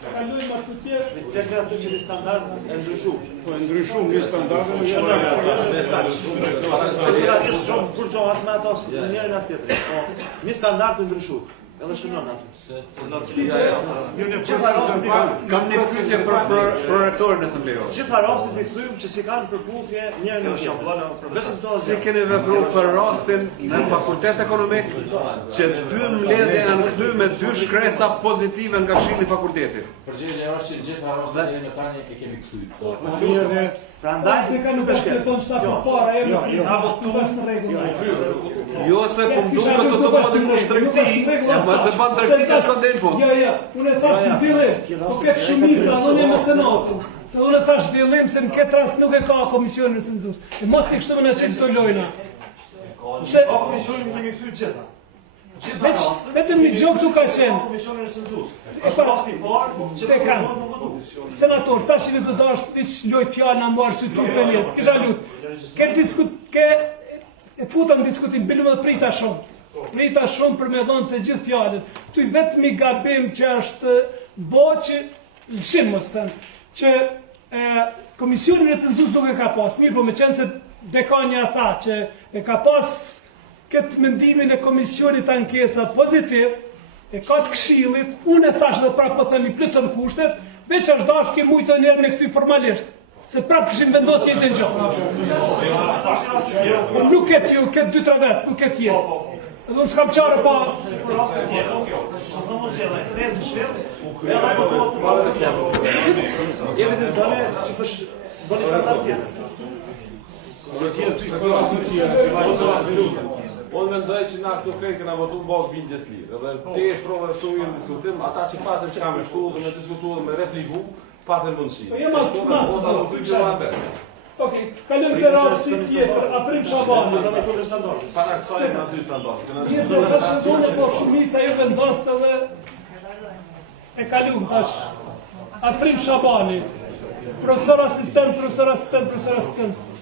Kalojmë atë tjerë. Cekë ato që një standard e ndryshu. Po e ndryshum një standardin e Kur qohat me ato njërin as tjetrin. Po, një standard të ndryshu. Edhe shënon atë. Kam një pyetje për rektorin e Asamblejës. Gjitha rastit i thymë që si kanë përputhje njërin me tjetrin. Si keni vepruar për rastin në fakultet ekonomik që 2 mbledhje janë kthyr me 2 shkresa pozitive nga Këshilli i fakultetit? Përgjigjja është që gjitha rastet deri më tani e kemi kthyr. Prandaj Ka nuk është me thonë qëta për para, e më nuk është në regullë. Jo se po më duket të bëhet në shtregti, ma se ban tregti ka shkon deri në fund. Jo, unë e thash në fillim, po këtë shumica, unë e me senatën. Se unë e thash fillim se në këtë rast nuk e ka komisionin e cenzus. E mos të kështu më në qenë këto lojna. ka komisionin të kemi kthyr gjitha. Vetëm një gjë këtu ka qenë. Komisionin e cenzus. E pa, Rasti parë që te kanë. Senator, tash i të dash të vish loj fjalë në marë sy tu të mirë. Kisha lutë. E futa në diskutim, bilu me prita shumë. Prita shumë për me dhonë të gjithë fjallën. Tu i vetëm i gabim që është bo që, lëshim më së thënë, që komisionin e cenzus nuk e ka pas. Mirë, po me qenë se dekanja tha që e ka pas këtë mendimin e komisionit ankesa pozitiv, e ka të këshillit, unë e thash dhe prapë po themi plëcën kushtet, veç është dash ke mujtë njerë me këthy formalisht. Se prapë këshin vendosë jetë në gjohë. Nuk ketë ju, ketë 2-3 vetë, nuk ketë jetë. Edhe unë s'kam qare pa... Jemi të dole që pësh bëni standard tjetër. Unë mendoj që na këtu krejt këna votu në bazë bindjes lirë. Edhe te e shtrove shtu i në diskutim, ata që patën që kam e shtu dhe me diskutu dhe me repliku, patën mundësi. Po jem asë Okej, kalëm të rasti tjetër, Aprim Shabani. Para kësaj në aty standard. Tjetër, vetë tonë po shumica ju vendost edhe e kalum tash. Aprim Shabani. Profesor asistent.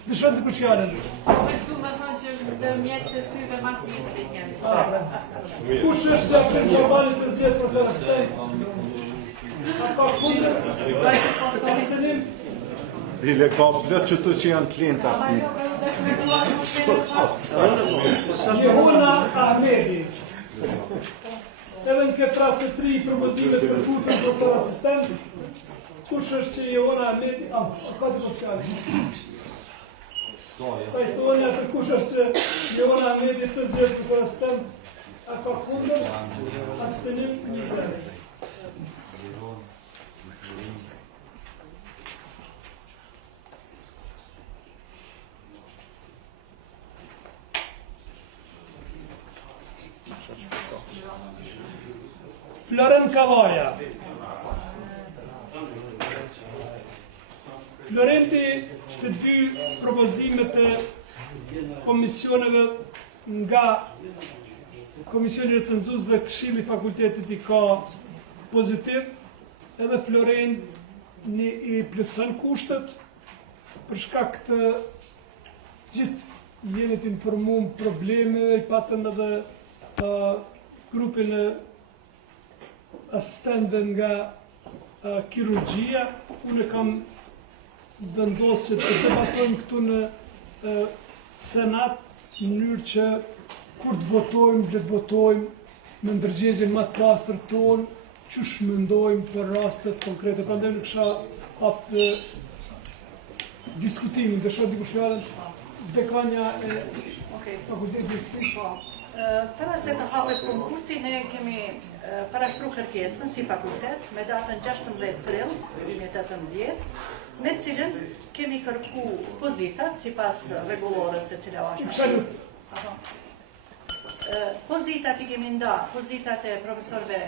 Dëshon të kush fjallën. Me këtu me thonë që ndërmjet të syve ma fmirë që i kemi. Kush është që Aprim Shabani të zjetë profesor asistent? A ka kundër? Astenim? Bile ka plët që të që janë klienta. Jehona Ahmedi. Edhe në këtë rast të 3 propozimet për kucën profesor asistent. Kush është që Jehona Ahmedi? Shka të fjallë. Pajtonja të kush është që Jehona Ahmedi të zjetë profesor asistent. A ka kundër? Abstenim 20. Floren Kavaja. Florenti të 2 propozimet e komisioneve nga Komisioni i Cenzus dhe Këshilli i Fakultetit i ka pozitiv, edhe Florenti i plotëson kushtet për shkak të gjithë jeni të informuar problemeve, i patën edhe grupin e asistentëve nga kirurgjia. Unë kam vendosur që të debatojmë këtu në Senat në mënyrë që kur të votojmë, le të votojmë me ndërgjegjen më të pastër tonë, çush mendojmë për rastet konkrete. Prandaj nuk kisha hap diskutimin, dhe shoh dikush fjalën dekania e fakultetit mjekësisë. Para se të hapet konkursi, ne kemi parashtru kërkesën si fakultet me datën 16 prill 2018, me cilën kemi kërku pozitat sipas rregullores se cila është. Pozitat i kemi nda, pozitat e profesorëve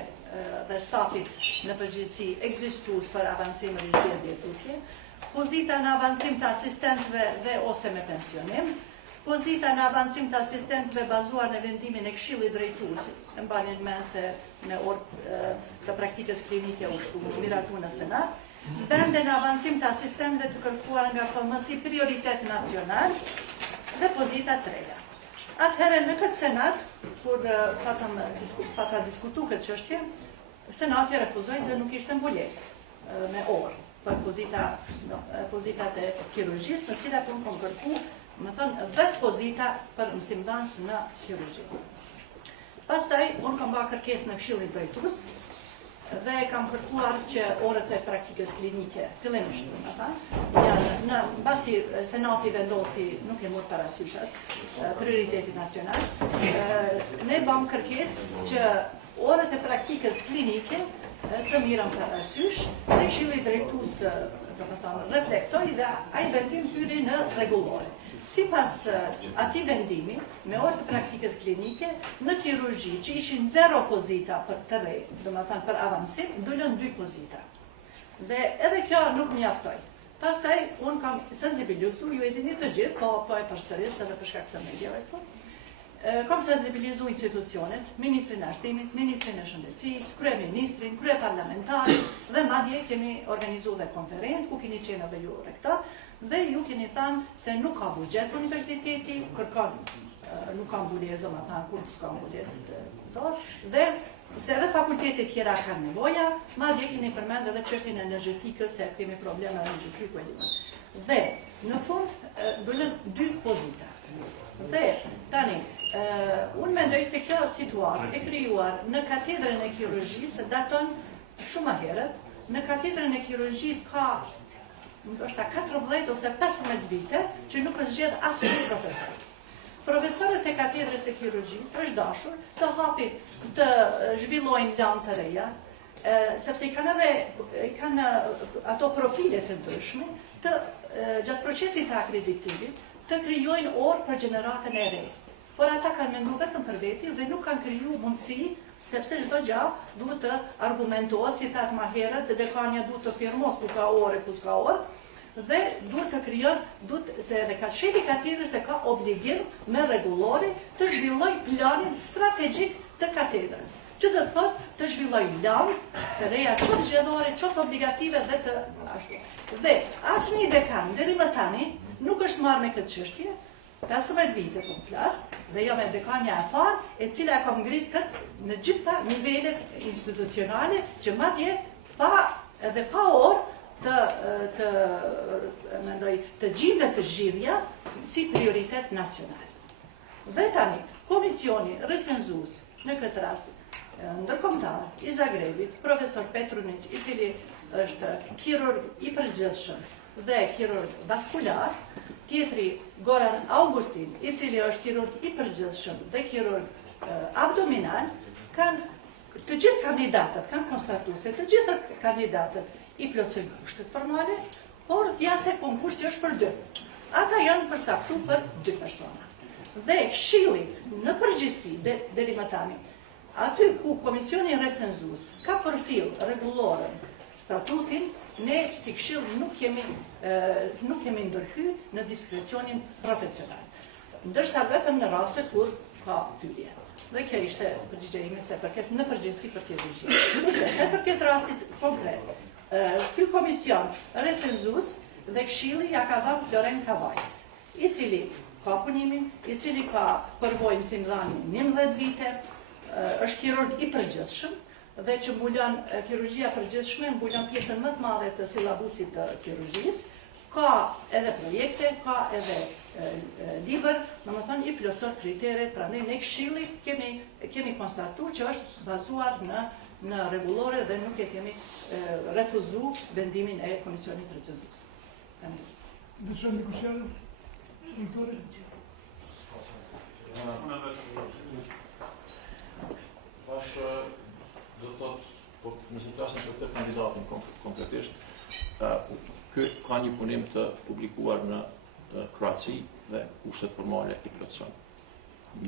dhe stafit në përgjithësi ekzistues për avancim në zgjedhje tutje, pozita në avancim të asistentëve dhe ose me pensionim, pozita në avancim të asistentëve bazuar në vendimin e Këshillit Drejtuesit. E mbani mend se në orë të praktikës klinike u miratu në Senat, vende në avancim të asistentëve të kërkuar nga FMS si prioritet nacional dhe pozita 3. Atëherë në këtë Senat, kur pata diskutu këtë çështje, Senati refuzoi se nuk ishte mbulesë me orë për pozitat e kirurgjisë, në cilat unë kam kërku, më thënë, 10 pozita për mësimdhanës në kirurgji. Pastaj, unë kam ba kërkes në Këshillin Drejtues dhe kam kërkuar që orët e praktikës klinike, fillimisht, në basi Senati vendosi nuk e mërë parasyshat, prioriteti nacional, ne bam kërkes që orët e praktikës klinike të mirën parasysh, dhe Këshilli Drejtues reflektoi dhe ai vendim hyri në rregullore. Sipas atij vendimi, me orë të praktikës klinike, në kirurgji që ishin 0 pozita për të re, domethënë për avancim, dolën 2 pozita. Dhe edhe kjo nuk mjaftoi. Pastaj un kam sensibilizuar, ju e dini të gjithë, po e përsëris edhe për shkak të mediave këtu. Kam sensibilizuar institucionet, Ministrin e Arsimit, Ministrin e Shëndetësisë, Kryeministrin, kryeparlamentarin dhe madje kemi organizuar dhe konferencë ku keni qenë edhe ju rektor dhe ju keni thënë se nuk ka buxhet universiteti, kërkon nuk ka mbulesë, domethënë kur s'ka mbulesë dhe se edhe fakultetet tjera kanë nevoja, madje keni përmend edhe çështjen e energjetikës se kemi probleme energjetike dhe në fund dolën 2 pozita. Dhe tani unë mendoj se kjo situatë e krijuar në katedrën e kirurgjisë daton shumë herët. Në katedrën e kirurgjisë ka ndoshta 14 ose 15 vite që nuk është gjetur asnjë profesor. Profesorët e katedrës së kirurgjisë është dashur të hapin, të zhvillojnë lanë të reja, sepse kanë ato profile të ndryshme, gjatë procesit të akreditimit, të krijojnë orë për gjeneratën e re. Por ata kanë menduar vetëm për veti dhe nuk kanë krijuar mundësi, sepse çdo gjë duhet të argumentohet, si thatë më herët, dekania duhet të firmos ku ka orë, ku s'ka orë, dhe duhet të krijon, se edhe ka shefi katedrës se ka obligim me rregullore të zhvilloj planin strategjik të katedrës. Që do të thotë të zhvilloj lanë të reja qoftë zgjedhore, qoftë obligative dhe të ashtu. Dhe asnjë dekan deri më tani nuk është marrë me këtë çështje. 15 vite po flas dhe jo me dekania e parë, e cila ka ngrit këtë në gjitha nivelet institucionale, që madje edhe pa orë të gjendet të zgjidhja si prioritet nacional. Dhe tani, komisioni recenzues në këtë rast ndërkombëtar i Zagrebit, profesor Petrunić, i cili është kirurg i përgjithshëm dhe kirurg vaskular, tjetri Goran Augustin, i cili është kirurg i përgjithshëm dhe kirurg abdominal, të gjithë kandidatët kanë konstatuar se të gjithë kandidatët i plotësojnë kushtet formale, por ja se konkursi është për 2. Ata janë përcaktuar për 2 persona. Dhe Këshilli në përgjithësi deri më tani, aty ku komisioni recenzues ka përfill rregullore statutin, ne si Këshill nuk kemi ndërhyr në diskrecionin profesional. Ndërsa vetëm në raste kur ka pyetje. Dhe kjo ishte përgjigjja ime se përket në përgjithësi për këtë gjë. Se përket rastit konkret, ky komision recenzues dhe Këshilli ja ka dhënë Floren Kavajës, i cili ka punimin, i cili ka përvojë mësimdhënie 11 vite, është kirurg i përgjithshëm dhe që mbulon kirurgjia përgjithshme, mbulon pjesën më të madhe të sillabusit të kirurgjisë, ka edhe projekte, ka edhe libër, domethënë i plotëson kriteret, prandaj ne Këshilli kemi konstatuar që është bazuar në rregullore dhe nuk e kemi refuzuar vendimin e komisionit recenzues. Dëshon dikush tjetër? Doktore? Tash do të thotë, po nëse flasim për këtë kandidatin konkretisht, ky ka një punim të publikuar në Kroaci dhe kushtet formale i plotëson.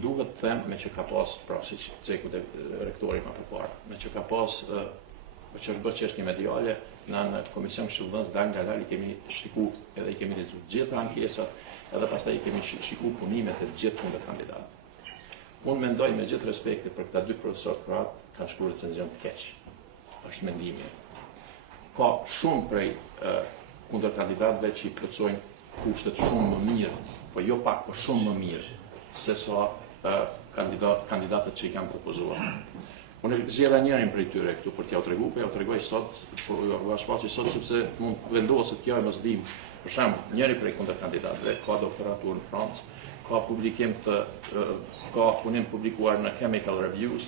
Duhet të them me që ka pas, pra si ceku dhe rektori më përpara, me që ka pas që është bërë çështje mediale, në komision këshillëdhënës nga i kemi shikuar edhe i kemi lexuar gjitha ankesat, edhe pastaj i kemi shikuar punimet e gjithë fundit kandidatëve. Unë mendoj me gjithë respekti për këta 2 profesorë kroat kanë shkruar recenzion të keq. Është mendimi. Ka shumë prej kundërkandidatëve që i plotësojnë kushtet shumë më mirë, po jo pak, po shumë më mirë se sa kandidatët që i kanë propozuar. Unë zgjera njërin prej tyre këtu për t'ja u tregu, po ja u tregoj sot, po ja shfaqi sot sepse mund vendoset t'ja mos dim. Për shembull, njëri prej kundërkandidatëve ka doktoraturë në Francë, ka publikim ka punim publikuar në Chemical Reviews,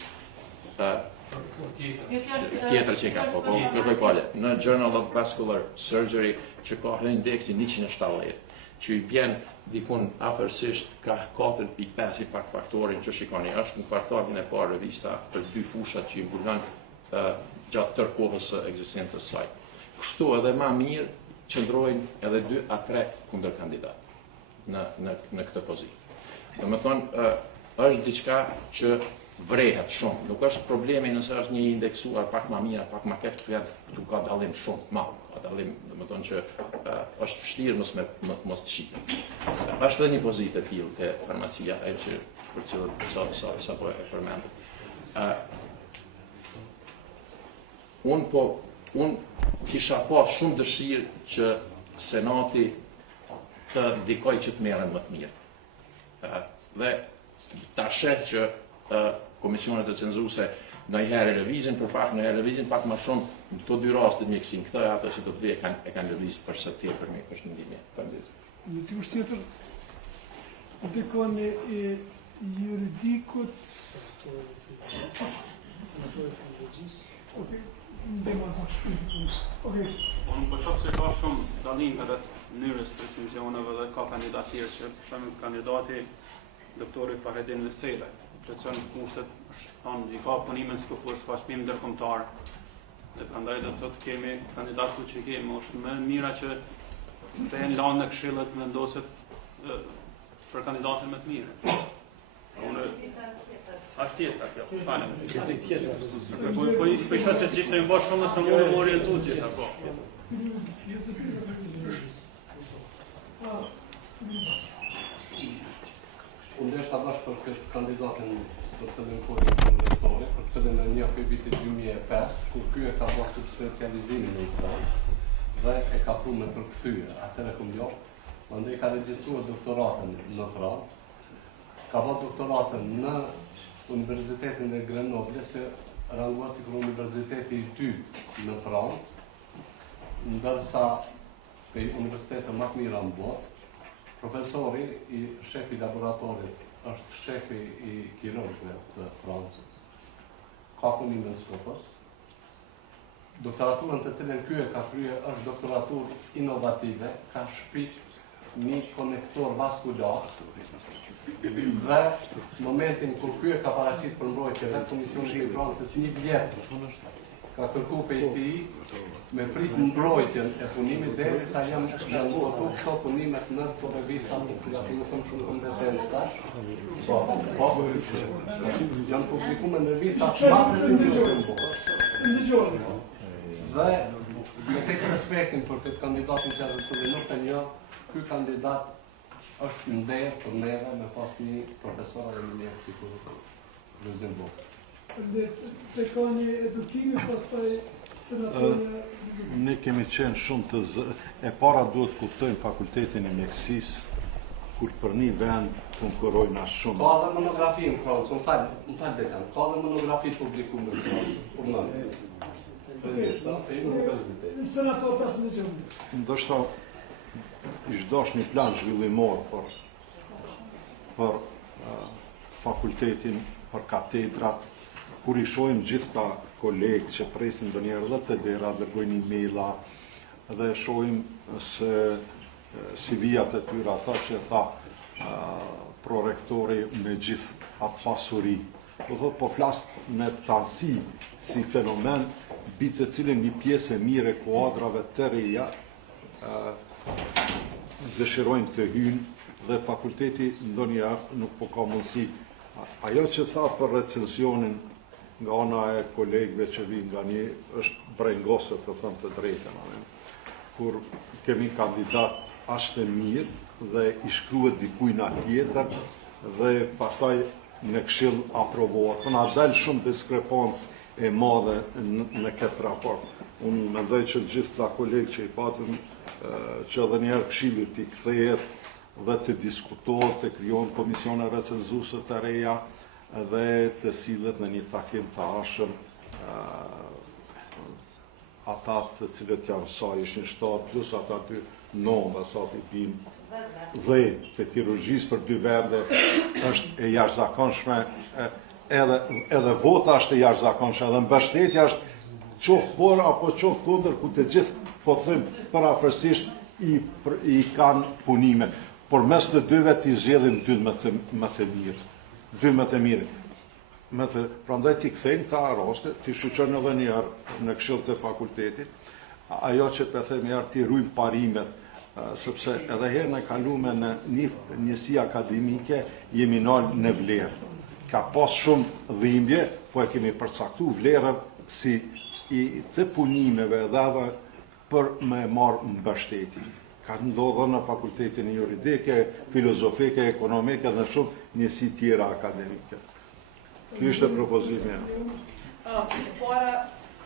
tjetër që ka, kërkoj falje, në Journal of Vascular Surgery që ka indeksi 170, që i bjen dikun afërsisht ka 4.5 i pak faktorin që shikoni, është në kvartalin e parë revista për 2 fushat që i mbulon gjatë tërë kohës së ekzistencës saj. Kështu edhe ma mirë qëndrojnë edhe 2 a 3 kundërkandidatë në këtë pozitë. Do më thonë, është diçka që vrehet shumë. Nuk është problemi nëse është një indeksuar pak ma mira, pak ma keq, këtu ka dallim shumë të madh. Ka dallim, do më thonë që është vështirë mos të shihet. Është edhe një pozitë e tillë te farmacia, ajo që për cilën sapo e përmend. Unë kisha pas shumë dëshirë që Senati të ndikoj që të merren më të mirë. Dhe ta sheh që komisionet e cenzuese ndonjëherë lëvizin për pak, ndonjëherë lëvizin pak më shumë, në këto 2 raste mjekësin. Këto ato që do të vijë e kanë lëvizur për sa tjetër me është ndihmë. Faleminderit. Në të tjetër, dekani e juridikut, Unë po shoh se ka shumë dallime rreth mënyrës recensioneve dhe ka kandidatë tjerë që për shembull kandidati doktori Faredin Vesela, plotson kushtet, thonë i ka punimin skupos, ka shpim ndërkombëtar. Dhe prandaj do të thotë kemi kandidatë që kemi, është më mira që të jenë lanë në këshillet vendoset për kandidatën më të mirë. Unë është tjetër kjo. Falem. Po i shpesh se gjithë i bosh shumë s'ka mundë mori e zut gjithë apo. Unë deshta bash për këtë kandidatën për cilën po i kandidatorit, për cilën e një për vitit 2005, kur ky e ka bërë specializimin në Francë dhe e ka pru me përkthyer, atëherë kum jo, mandej ka regjistruar doktoratën në Francë, ka bërë doktoratën në Universitetin e Grenoble, se ranguat si kërë Universiteti i dytë në Francë, ndërsa për universitetet më të mira në botë, profesori i shefi laboratorit është shefi i kirurgëve të Francës. Ka punime në Skopës. Doktoraturën të cilën ky e ka kryer është doktoraturë inovative, ka shpik një konektor vaskular dhe momentin kur ky e ka paraqit për mbrojtje vetë Komisionit të Francës një vjet ka kërku për tij me prit mbrojtjen e punimit derisa janë zbatuar këto punimet në revista që nuk kanë shumë kompetencë tash. Po, janë publikuar në revista më ndëgjoni. Dhe me këtë respektin për këtë kandidatin që nuk të një, ky kandidat është ndër për neve me pas një profesor dhe një mjek si kur Luxemburg. Të ka një edukimi, pastaj senatorja... Ne kemi qenë shumë të e para duhet kuptojmë fakultetin e mjekësisë, kur për një vend konkurrojnë as shumë. Ka dhe monografi në Francë, më falë dekan, ka dhe monografi publikuar në Francë. Senator tas më gjëmë. Ndoshta ish dosh një plan zhvillimor për fakultetin, për katedrat, kur i shohim gjithë ta kolegë që presin ndonjëherë dhe të dera, dërgojnë emaila dhe shohim se CV-jat e tyre ata që tha prorektori me gjithë atë pasuri. Po flas në tansi si fenomen, bitë të cilin një pjesë e mire kuadrave të reja dëshirojnë të hynë dhe fakulteti ndonjëherë nuk po ka mundësi. Ajo që tha për recensionin nga ana e kolegëve që vinë nga një është brengose të thënë të drejtën. Kur kemi kandidat ashtë e mirë dhe i shkruhet dikujna tjetër dhe pastaj në këshill aprovohet. Na del shumë diskrepancë e madhe në këtë raport. Unë mendoj që gjithë ta kolegë që i patëm që edhe njerë këshillit t'i kthehet dhe të diskutohet, të krijohen komisione recenzuese të reja, dhe të sillet në një takim të ashëm ata të cilët janë sa ishin 7 plus ata 2 9 sa të bimë dhe të kirurgjisë për 2 vende është e jashtëzakonshme, edhe vota është e jashtëzakonshme, edhe mbështetja është qoftë por apo qoftë kundër, ku të gjithë po thëmë parafërsisht i kanë punimet. Por mes të dyve t'i zgjedhim dy më të mirë. Prandaj t'i kthejmë ta raste, t'i shqyqon edhe njerë në këshill të fakultetit, ajo që për themi njerë t'i rujmë parimet, sepse edhe herë në kalume në një njësi akademike jemi nalë në vlerë. Ka pas shumë dhimbje, po e kemi përcaktu vlerën si i të punimeve dhe për me marë mbështeti. Ka ndodhë në fakultetin juridike, filozofike, ekonomike dhe shumë njësi tjera akademike. Kjo ishte propozimi. Para,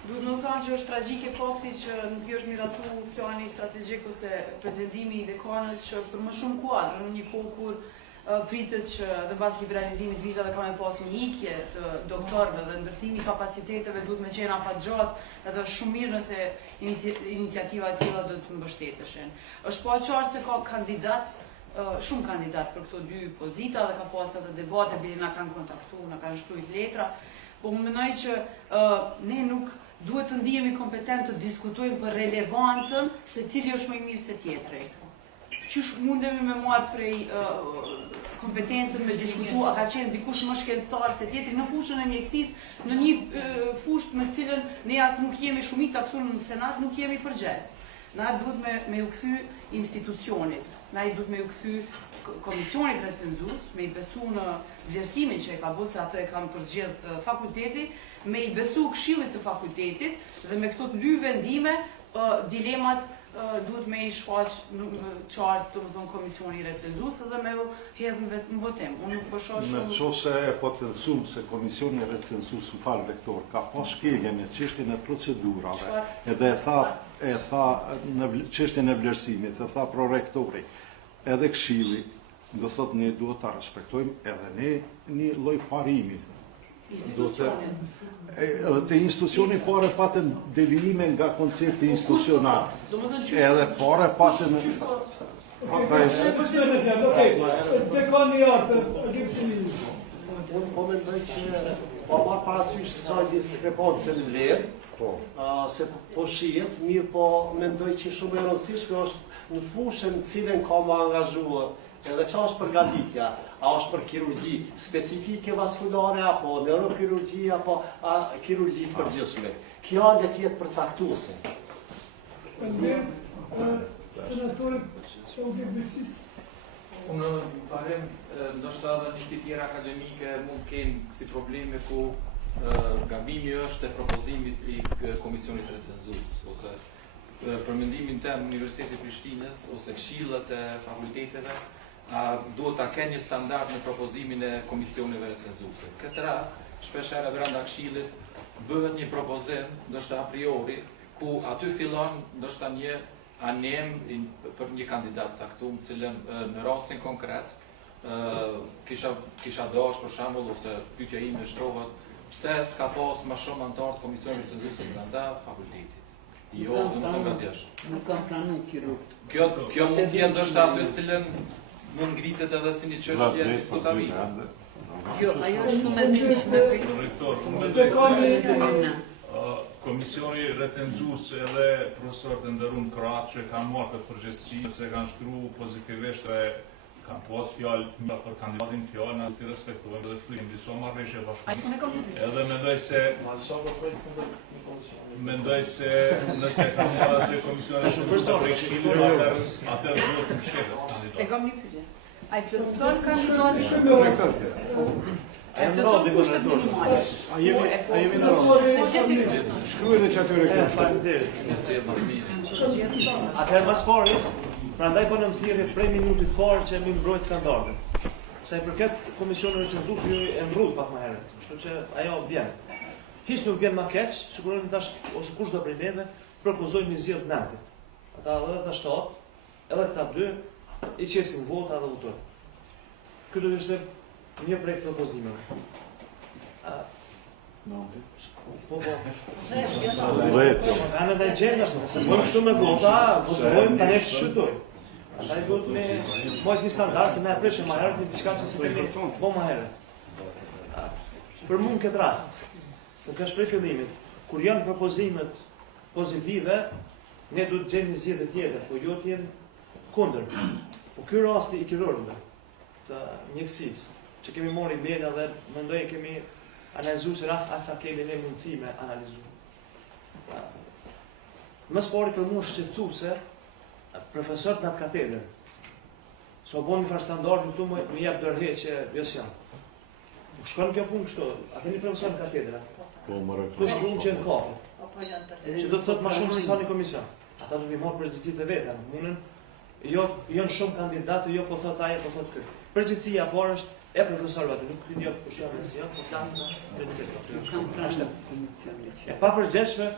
duhet më thënë që është tragjike fakti që nuk është miratu plani strategjik ose pretendimi i dekanët që për më shumë kuadrë në një kohë kur pritet që dhe mbas liberalizimit vizave ka me pas një ikje të doktorëve dhe ndërtimi kapaciteteve duhet me qenë afatgjat edhe shumë mirë nëse iniciativa tilla do të mbështeteshin. Është pa qartë se ka kandidat, shumë kandidat për këto 2 pozita dhe ka pas edhe debate, bile na kanë kontaktu, na kanë shkruajt letra, po më mendoj që ne nuk duhet të ndihemi kompetent të diskutojmë për relevancën se cili është më i mirë se tjetri. Qysh mundemi me marrë prej kompetencën me diskutu, a ka qenë dikush më shkencëtar se tjetri në fushën e mjekësisë, në një fushë me cilën ne as nuk jemi shumica këtu në Senat, nuk jemi përgjes. Na duhet me u kthy institucionit, na duhet me u kthy komisionit recenzues, me i besu në vlerësimin që e ka bërë se ato e kanë përzgjedh fakulteti, me i besu këshillit të fakultetit dhe me këto 2 vendime dilemat duhet me i shfaq qartë të më thonë komisioni recenzues dhe me hedhë në votim. Unë nuk përshoj shumë... Me qose e potencum se komisioni recenzues në falë rektor ka pas shkelje në çështjen e procedurave edhe e tha në çështjen e vlerësimit, e tha prorektori edhe këshilli, do thotë ne duhet ta respektojmë edhe ne një lloj parimi. Edhe të institucioni pare patën devijime nga koncepti institucional. Edhe pare patën... Dekani Artë, Gipsini. Unë po mendoj që po marrë parasysh sa diskrepancë në vlerë, se po shihet, mirë po mendoj që shumë e rëndësishme është në fushën cilën ka më angazhuar, edhe që është përgatitja, a është për kirurgji specifike vaskulare, apo neurokirurgji, apo kirurgji përgjithshme. Kjo le të jetë përcaktuese. Senatorit Qauti Besis. Unë parem, ndoshta edhe njësi tjera akademike mund kenë si probleme ku gabimi është e propozimit i komisionit recenzues, ose për mendimin tem Universiteti Prishtinës, ose këshillat e fakulteteve, duhet ta kenë një standard në propozimin e komisionive recenzuese. Këtë rast, shpesh herë brenda këshillit bëhet një propozim, ndoshta a priori, ku aty fillon ndoshta një anem për një kandidat caktuar, cilën në rastin konkret kisha dash për shembull ose pyetja ime shtrohet pse s'ka pas më shumë anëtar të komisionit recenzues brenda fakultetit. Jo, nuk kam pranuar kirurg. Kjo mund të jetë ndoshta aty cilën mund ngritet edhe si një çështje diskutavime. Jo, ajo është shumë e ndryshme. Komisioni recenzues edhe profesorët e nderuar Kraç që kanë marrë këtë përgjegjësi, se kanë shkruar pozitivisht dhe kanë pas fjalë për kandidatin fjalë, na të respektojmë dhe të flimë disa marrëveshje bashkëpunëtore. Edhe mendoj se nëse ka marrë të komisioni recenzues, atë duhet të mshetet. E kam një pyetje. Ai plotson kandidatin Shkruaj në çatyre këtu. Atëherë mas pari, prandaj po në thirrje prej minutit parë që mi mbrojt standardet. Sa i përket komisionit recenzues e mbrojt pak më herët. Kështu që ajo vjen. Hiç nuk vjen më keq, sigurisht tash ose kush do prej neve propozojmë një zgjedhje natë. Ata edhe ta shtot, edhe këta 2 i qesin vota dhe votojnë. Ky do të ishte një prej propozimeve. Po. Kanë edhe gjendë ashtu, se bëjmë kështu me vota, votojmë tani që shqytojmë. Andaj duhet me mojt një standard që ne e preshim ma herët një diçka që se kemi bo ma herët. Për mund këtë rast, nuk është prej fillimit, kur janë propozimet pozitive, ne duhet të gjemë një zgjedhje tjetër, po jo të jenë kundër. Po ky rasti i kirurgëve të mjekësisë, që kemi marrë mbledhja dhe mendoj kemi analizuar se rast aq sa kemi ne mundësi me analizuar. Më spori për mua shqetësuese profesorët në atë katedrë. So bon një farë standard në këtu më jep dërheqje Josian. Shkon kjo punë kështu, a keni profesor në katedra? Po, më reklam. Kush punë që në kapë? Që do të thotë më shumë se sa një komision. Ata do të marrë përgjegjësitë e veta, munën janë shumë kandidatë, jo po thot ai, po thot ky. Përgjegjësia e parë është e profesorëve, nuk di jo kush janë se janë, po flasin për përgjegjësi. E pa përgjegjshme,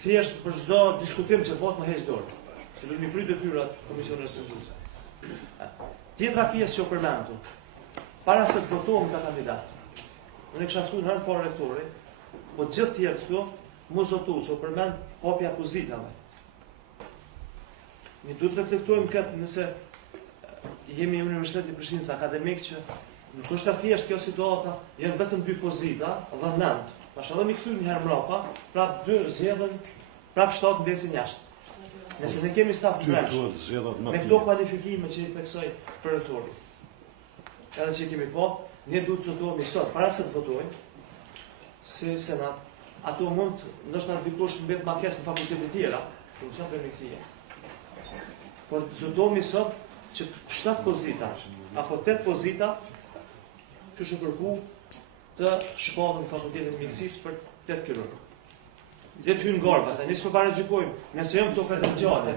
thjesht për çdo diskutim që bëhet më heq dorë. Se do të kryej detyrat komisionit censuese. Tjetra pjesë që u përmendu, para se të votohem ta kandidat. Unë kisha thënë herë para rektori, po gjithë tjerë këtu mos zotu, se u përmend hapja akuzitave. Ne duhet të reflektojmë këtë nëse jemi në Universitetin e Prishtinës akademik që nuk është thjesht kjo situata, janë vetëm 2 pozita dhe 9. Tash edhe mi kthy një herë mbrapa, prap 2 zgjedhën, prap 7 mblesin jashtë. Nëse ne kemi staf të brendshëm, me këto kualifikime që i theksoj për rektori, edhe që kemi po, ne duhet të zotohemi sot, para se të votojmë, si senat, ato mund, ndoshta dikush mbet makesë në fakultetet tjera, funksion për mjekësie. Por zotohemi sot që 7 pozita, apo 8 pozita, kështu kërku të shkollën në fakultetin e mjekësisë për 8 kirurgë. Le të hynë garë, pastaj nisë përpare gjykojmë, nëse jëmë këto kredenciale.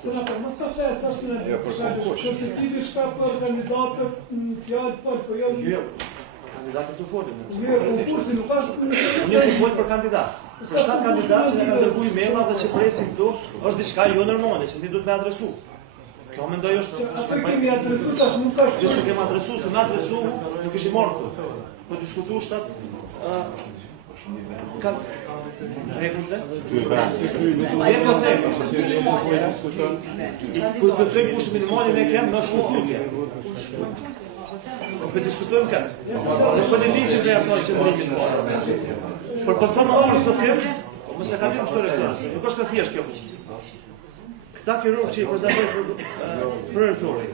Senator, mos ta flas ashtu në ditë, që se ti di shka për kandidatët në fjalë fol, po jo. Jo, kandidatët të folim. Jo, konkursi nuk është. Unë jam fol për kandidat. Për 7 kandidatë që ne kanë dërguar emaila dhe që presim këtu, është diçka jo normale, që ti duhet me adresu. Kjo mendoj është. Atë kemi adresuar tash nuk ka. Jo se kemi adresuar, se na adresu, nuk ishim marrë këtu. Po diskutuar shtat ka rregullë? Ai po them. Po të them kush minimalin e kem në shkollë. Po diskutojmë këtë. Ne po divisim dhe asaj që ndrimin parë. Por po thonë unë sot jem, mos e kalim këto rektorë. Nuk është thjesht kjo. Këta kirurg që i prezantoj për rektorin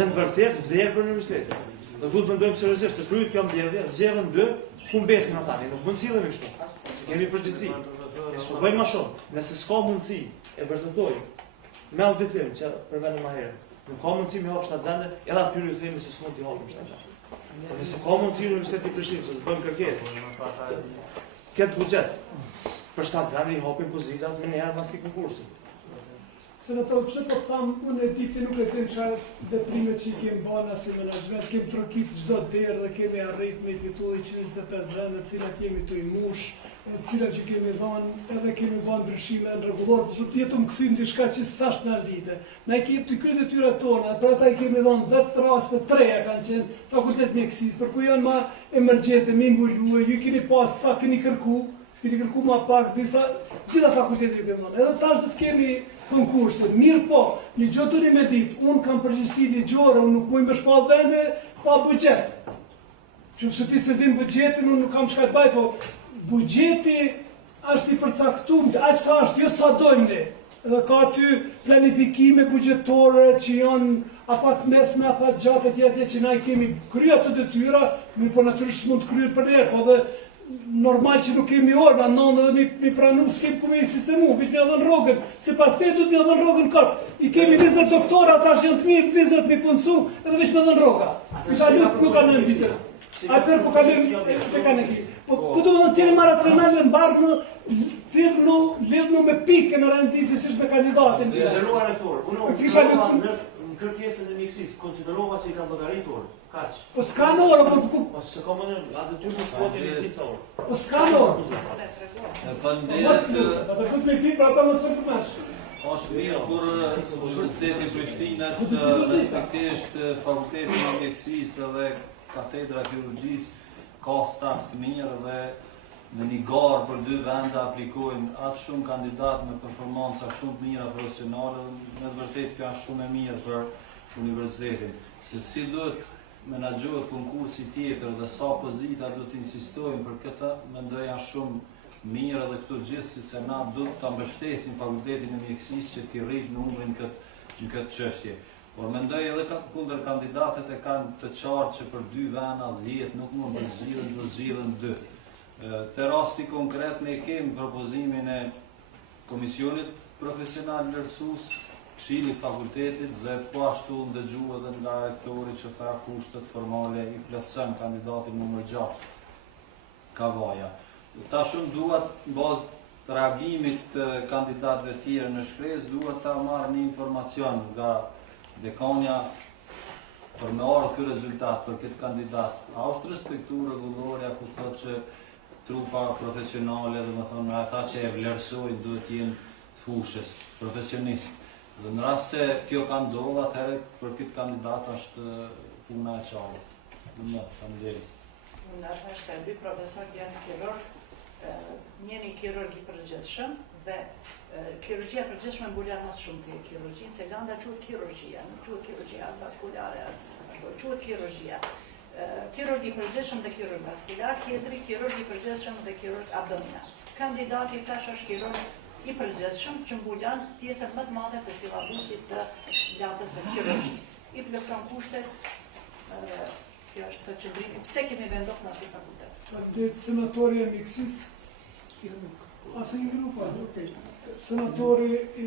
janë vërtet vlerë për universitetin. Do duhet të mendojmë seriozisht se kryet kjo mbledhje, zgjedhën 2, ku mbesin ata, ne nuk mund të sillemi kështu. Kemi përgjegjësi. Ne s'u bëjmë më shumë. Nëse s'ka mundësi e vërtetojmë me auditim që përmendëm më herët. Nuk ka mundësi me hap 7 vende, edhe aty ju themi se s'mund t'i hapim 7 vende. Por nëse ka mundësi në Universitetin e Prishtinës të bëjmë kërkesë, këtë buxhet për 7 vende i hapim pozitat në një herë pas këtij konkursi. Senator, pse po tham, unë e di ti nuk e din çfarë veprime që i kemi bërë si menaxhment, kemi trokit çdo derë dhe kemi arrit me fitullë 125 vende, të cilat jemi të imush, të cilat që kemi dhënë, edhe kemi bërë ndryshime rregullor, do të jetum kthyn diçka që s'është në ardite. Ne kemi të kryet detyrat tona, për ata i kemi dhënë 10 raste, 3 kanë qenë fakultet mjekësisë, për ku janë më emergjente, më mbuluar, ju keni pas sa keni kërku ma pak, gjitha fakultetet kemi dhënë. Edhe tash do të kemi konkurse. Mirë po, një gjë të një me ditë, unë kam përgjithësi ligjore, unë nuk mujë me shpall vende pa buxhet. Që se ti se din buxhetin, unë nuk kam çka të baj, po buxheti është i përcaktuar, aq sa është, jo sa dojmë ne. Edhe ka aty planifikime buxhetore që janë afat mesme, afat gjatë etj që na i kemi kryer ato detyra, mirë po natyrisht mund të kryer për ne, po dhe normal që nuk kemi orë, anon edhe mi pranu s'kem ku me i sistemu, bitë me dhënë rogën, se pas te du të me dhënë rogën këtë. I kemi 20 doktora, ata që janë të mirë, 20 me punësu, edhe veç me dhënë roga. Isha nuk kanë në ditë. Atër po kalim, që kanë e ki. Po du në tjeni maracionale në barë në thirë lidhë me pike në rendit që shme kandidatin. Ndërruar rektor, unë në kërkesën e mjekësisë, konsiderova që i kanë llogaritur, kaq. Po s'ka në orë, po se ka mënyrë, atë ty më shkoti në ditë orë. Po s'ka në orë. Ata du të me ti, pra ata më së përmësh. Është mirë kur Universiteti i Prishtinës, respektivisht Fakulteti i Mjekësisë dhe Katedra Kirurgjisë ka staf të mirë dhe në një garë për 2 vende aplikojnë atë shumë kandidat me performanca shumë të mira profesionale dhe me të vërtet kjo është shumë e mirë për universitetin. Se si duhet menaxhohet konkursi tjetër dhe sa pozita duhet insistojnë për këtë, mendoj janë shumë mirë edhe këto gjithë si senat duhet ta mbështesin fakultetin e mjekësisë që t'i rrit numrin në këtë çështje. Por mendoj edhe kundër kandidatët e kanë të qartë që për 2 vena 10 nuk mund të zgjidhen 2. Te rasti konkret ne kemi propozimin e Komisionit Profesional Vlerësues, Këshillit Fakultetit dhe po ashtu ndëgjua edhe nga rektori që tha kushtet formale i plotson kandidatin numër 6 Kavaja. Ta shumë duhet në bazë të reagimit të kandidatëve tjerë në shkresë, duhet ta marrë një informacion nga dekania për me ardhë ky rezultat për këtë kandidat. A është respektuar rregulloria ku thotë që trupa profesionale, dhe më thonë ata që e vlerësojnë duhet jenë të fushës, profesionistë. Dhe në rast se kjo ka ndodhur, atëherë për këtë kandidat është puna e qartë. Faleminderit. Unë është dy profesor janë kirurg, njëri kirurg i përgjithshëm dhe kirurgjia e përgjithshme mbulon më shumë te kirurgjinë, se landa quhet kirurgjia, nuk quhet kirurgjia vaskulare as quhet kirurgjia. Kirurg i përgjithshëm dhe kirurg vaskular, tjetri kirurg i përgjithshëm dhe kirurg abdominal. Kandidati tash është kirurg i përgjithshëm që mbulon pjesën më të madhe të sillabusit të gjatës së kirurgjisë. I plotson kushtet. Kjo është të qëndrimi. Pse kemi vendosur në atë fakultet? Faleminderit senatori e mjekësisë. Asë një grup, senatori i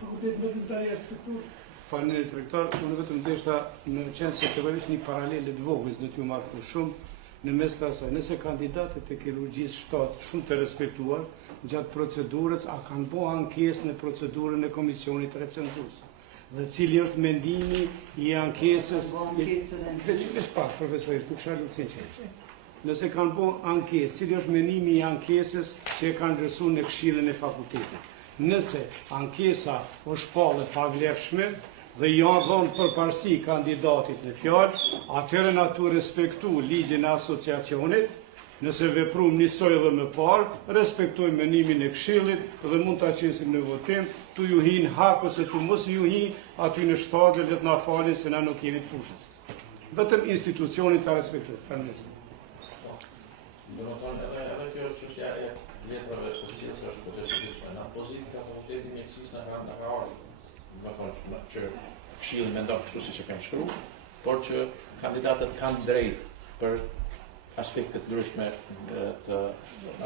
fakultetit veterinari e arsitekturë. Faleminderit rektor, unë vetëm desha në qenë se të vërish një paralele të vogël, në t'ju marrë për shumë, në mes të asaj, nëse kandidatët e kirurgjisë shtatë shumë të respektuar, gjatë procedurës, a kanë bo ankesë në procedurën e komisionit recenzues. Dhe cili është mendimi i ankesës... Profesorit, të kësharë sinqerisht. Nëse kanë bo ankesë, cili është mendimi i ankesës që e kanë ndërsu në këshillën e fakultetit. Nëse ankesa është pallë pa vlefshme dhe janë dhënë përparësi kandidatit në fjalë, atëherë na tu respektu ligjin e asociacionit. Nëse veprum njësoj dhe më parë, respektoj mendimin e këshillit dhe mund të qesim në votim, tu ju hin hak ose tu mos ju hin aty në shtadë dhe të na falin se na nuk jemi të fushës. Vetëm institucionin të respektoj. Edhe kjo çështja e letrave të cilës është përgjithshme, në pozitë ka fakulteti i mjekësisë nga ardhur. Do të thonë që këshilli mendon kështu siç e kanë shkruar, por që kandidatët kanë drejt për aspekte të ndryshme të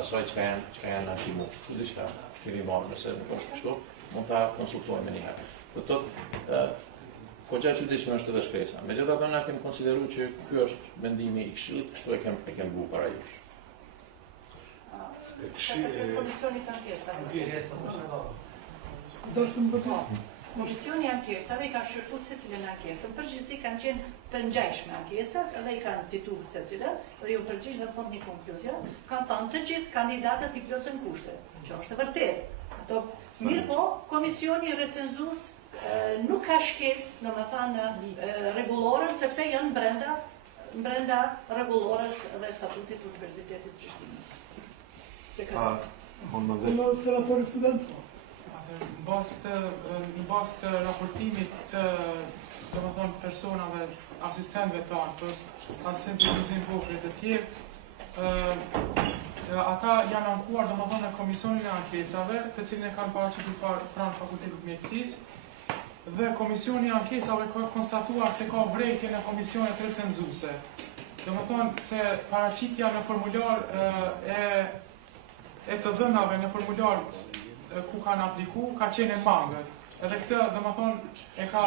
asaj që janë antimu. Kështu diçka kemi marrë, nëse nuk është kështu, mund ta konsultojmë njëherë. Do të thotë, fogja e çuditshme është edhe shkresa. Megjithatë na kemi konsideruar që ky është mendimi i këshillit, kështu e kemi bu para jush. Komisioni të ankesave. Komisioni i ankesave ka shërtuar secilën ankesën. Përgjithësi kanë qenë të ngjashme ankesat, edhe i kanë cituar secilën dhe ju përgjigj në fund një konkluzion. Kanë thënë të gjithë kandidatët i plotësojnë kushtet, që është e vërtetë. Mirë po, komisioni recenzues nuk ka shkel, domethënë rregullorën, sepse janë brenda rregullorës dhe statutit të Universitetit të Prishtinës. Senatori student. Në bazë të raportimit të personave, asistentëve tanë, asistent të udhëzim vogël të tjerë, ata janë ankuar në komisionin e ankesave, të cilën e kanë paraqitur pranë fakultetit të mjekësisë, dhe komisioni i ankesave ka konstatuar se ka vrejtje në komisionet recenzuese. Domethënë se paraqitja në formular e të dhënave në formular ku kanë apliku, ka qenë e mangët. Edhe këtë, domethënë, e ka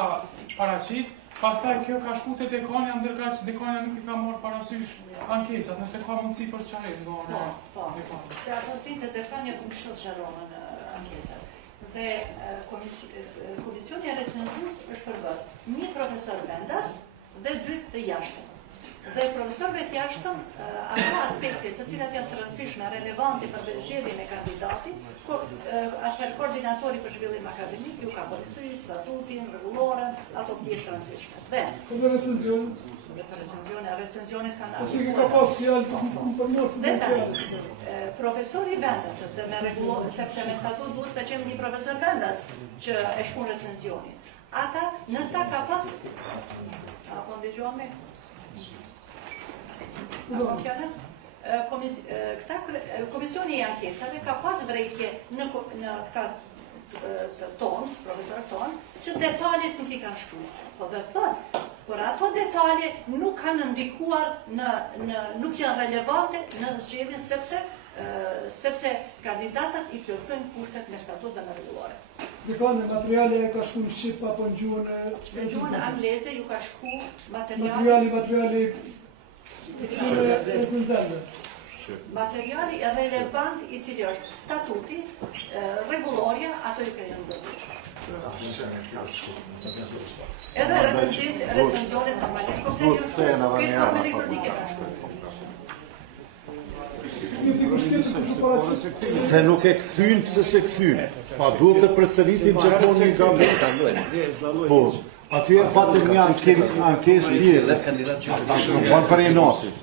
paraqit, pastaj kjo ka shku te dekania, ndërkaq që dekania nuk i ka marrë parasysh ankesat, nëse ka mundësi për sqarim nga dekania. Te apostin të dekania ku këshill sqarohen ankesat. Dhe komisioni e recenzues është përbërë një profesor vendas dhe 2 të jashtëm. Dhe profesorëve të jashtëm, ato aspekte të cilat janë të rëndësishme, relevante për zgjedhjen e kandidatit, për koordinatori për zhvillim akademik, ju ka përkthyer statutin, rregullorën, ato pjesë të rëndësishme. Dhe Recenzionet kanë Po si ka pas fjalë për mos profesori vendas, sepse me statut duhet të qenë një profesor vendas që e shkruan recenzionin. Ata në ta ka pas apo ndëgjohemi? Apo fjalën? Komisioni i ankesave ka pas vrejtje në këta tonë, profesorët tonë, që detalet nuk i kanë shkruar. Po dhe thënë, por ato detaje nuk kanë ndikuar nuk janë relevante në zgjedhjen sepse kandidatat i plotësojnë kushtet me statut dhe me rregullore. Dekane, materiale e ka shku në Shqip apo në gjuhën Në gjuhën angleze ju ka shku materiali materiali relevant i cili është statuti, rregulloria, ato i kanë ndërtuar. Edhe recenzionet normalisht komplet formë elektronike ka shkuar. Se nuk e kthyn se se kthyn. Pa duhet të përsëritim gjithmonë një gabim. Po, aty e patëm një ankesë tjetër. Nuk ban për e nosit.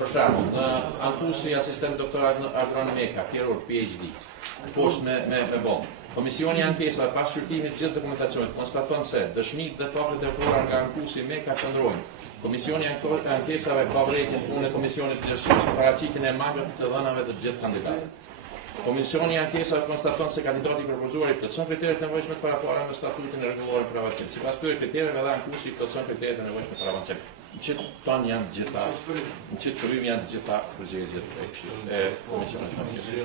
Për shembull, në ankusi asistent doktor agronomika, kirurg PhD, poshtë me bomë. Komisioni ankesave pas shqyrtimit gjithë dokumentacionit konstaton se dëshmitë dhe faktet e ofruara nga ankusi me ka qëndrojnë. Komisioni ankesave ka vërejtjen punë e komisionit përgjithshëm për paraqitjen e magët të dhënave të gjithë kandidatëve. Komisioni ankesave konstaton se kandidati i propozuar i plotëson kriteret e nevojshme të paraparë në statutin e rregulluar për avancim. Sipas këtyre kritereve edhe ankusi i plotëson kriteret e nevojshme për avancim. Në qitë tonë janë gjitha, në qitë kërim janë gjitha përgjegjet e komisionit ankesave.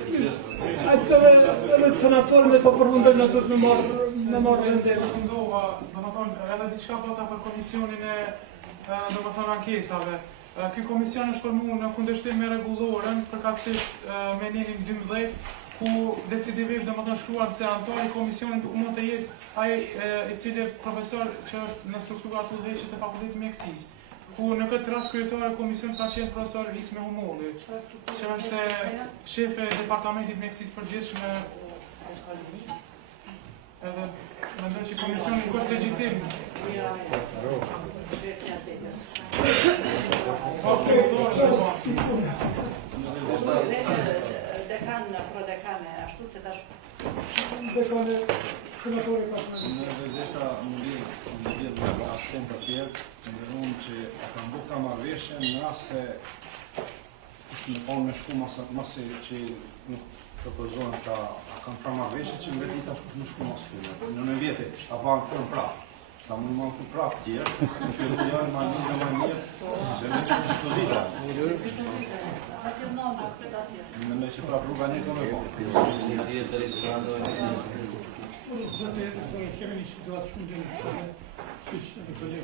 Edhe senatorë me po përmundojnë ato të me marrë vendet. Edhe diçka pata për komisionin e ankesave. Ky komision është formuar në kundërshtim me rregulloren përkatësisht me nenin 12, ku decisivisht domethënë shkruan se antari i komisionit nuk mund të jetë ai i cili profesor që është në struktura të udhëheqjes të fakultetit mjekësisë. Ku në këtë rast kryetari i komisionit ka qenë profesor Isme Humolli, që është shefi i departamentit mjekësisë përgjithshme. Edhe mendoj që komisioni është legjitim. Dekan, prodekane, ashtu se tash... Dekane, senatori ka shumë. Në vedeta më lidhë me asistent të tjerë, ndërruan që e kanë bërë ta marrëveshje në rast se është në konë me shku masi që nuk propozohen ta kanë ta marrëveshje që në vetë ta shkush në shku masi të në vjetë, a banë të në prapë. Ta mund më në prapë tjerë, në fillu janë ma një në mirë, se në që në shpozita. Në me që prapë rruga një të me po. Kemi një situatë shumë dhe në në kolegë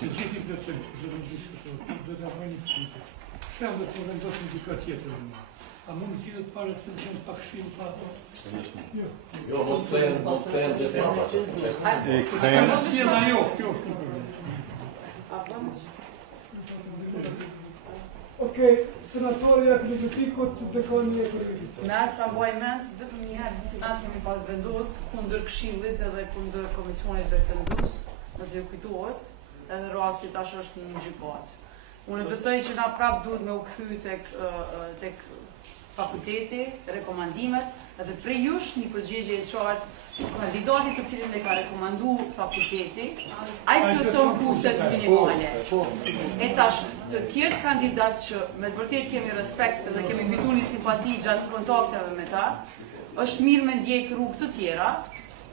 të gjithi plëcojnë që të diskutojnë, do të avoj një pëtë. Shemë dhe të vendosin dika tjetër. A mund si dhe të pare të në pak shimë pa ato? Jo. Jo, më të këthejnë gjithë nga pa. E këthejnë. Okej, senatori e filozofikut të koni e kolegit. Me sa mbaj mend, vetëm një herë senat kemi pas vendos kundër këshillit edhe kundër komisionit recenzues, nëse ju kujtohet, edhe rasti tash është në gjykatë. Unë besoj që na prap duhet me u kthy tek fakulteti, rekomandimet, edhe prej jush një përgjigje e qartë kandidatit të cilin e ka rekomandu fakulteti, ai plotson kushtet minimale. E tash të tjerë kandidatë që me të vërtet kemi respekt dhe kemi fitu një simpati gjatë kontakteve me ta, është mirë me ndjek rrugë të tjera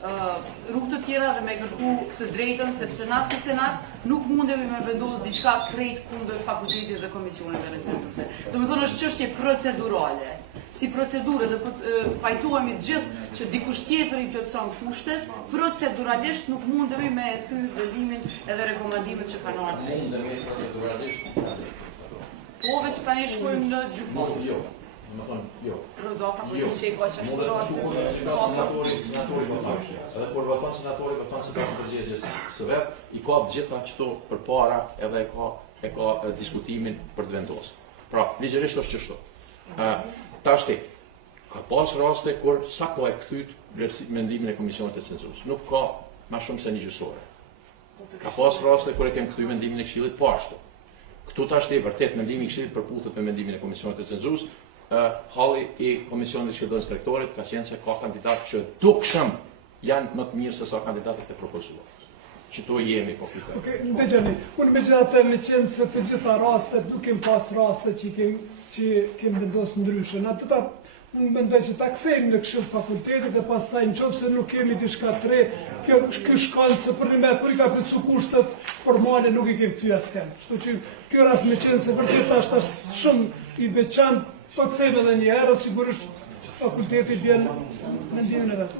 dhe me kërku të drejtën, sepse na si senat nuk mundemi me vendosë diçka krejt kundër fakultetit dhe komisionit dhe recenzuese. Do me thonë është çështje procedurale. Si procedurë dhe pajtuemi të gjithë që dikush tjetër i plotson kushtet, proceduralisht nuk mundemi me thyr vendimin edhe rekomandimet që kanë ardhur. Mundemi proceduralisht. Po veç tani shkojmë në gjykmë. Jo. Më thonë, jo. Rozofa, po një shekua që ashtu rasti. Senatori voton. Edhe kur voton senatori voton se bashkë përgjegjes së vetë, i ka gjitha qëto për para edhe e ka diskutimin për të vendosur. Pra, ligjërisht është qështu. Tashti, Ka pas raste kur sa ko e kthyt mendimin e Komisionit të Cenzurës. Nuk ka ma shumë se një gjysore. Ka pas raste kur e kem kthy mendimin e Këshillit po ashtu. Këtu tash e vërtet mendimi i Këshillit përputhet me mendimin e Komisionit të Cenzurës. Halli i Komisionit të Qendrës Tregtorit ka qenë se ka kandidatë që dukshëm janë më të mirë se sa kandidatët e propozuar. Qëto jemi po këtë. Okej, dëgjoni, unë megjithatë me qenë se të gjitha rastet nuk kem pas raste që kem vendosur ndryshe. Në ato unë mendoj që ta kthejmë në Këshill Fakultetit dhe pastaj nëse nuk kemi diçka të re, ky shkallë për ne për i ka plotsu kushtet formale nuk i kemi kthy askën. Kështu që ky rast me qenë se vërtet është shumë i veçantë, po kthejmë edhe një herë sigurisht fakulteti bën mendimin e vet.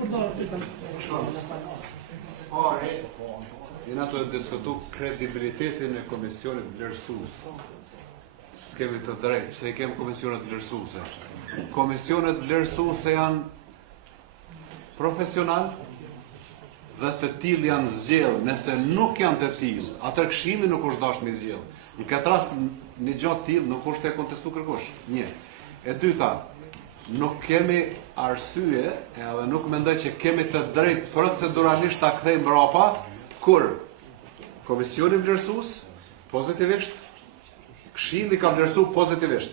Jena të diskutu kredibilitetin e komisionit vlerësues. S'kemi të drejtë, pse i kemi komisionet vlerësuese. Komisionet vlerësuese janë profesional dhe të tillë janë zgjedhë. Nëse nuk janë të tillë, atër Këshilli nuk është dashur me zgjedhë. Në këtë rast një gjë të tillë nuk është e kontestuar kërkosh. Një. E dyta, nuk kemi arsye edhe nuk mendoj që kemi të drejtë proceduralisht ta kthejmë mbrapa kur komisioni vlerësues pozitivisht, Këshilli ka vlerësuar pozitivisht.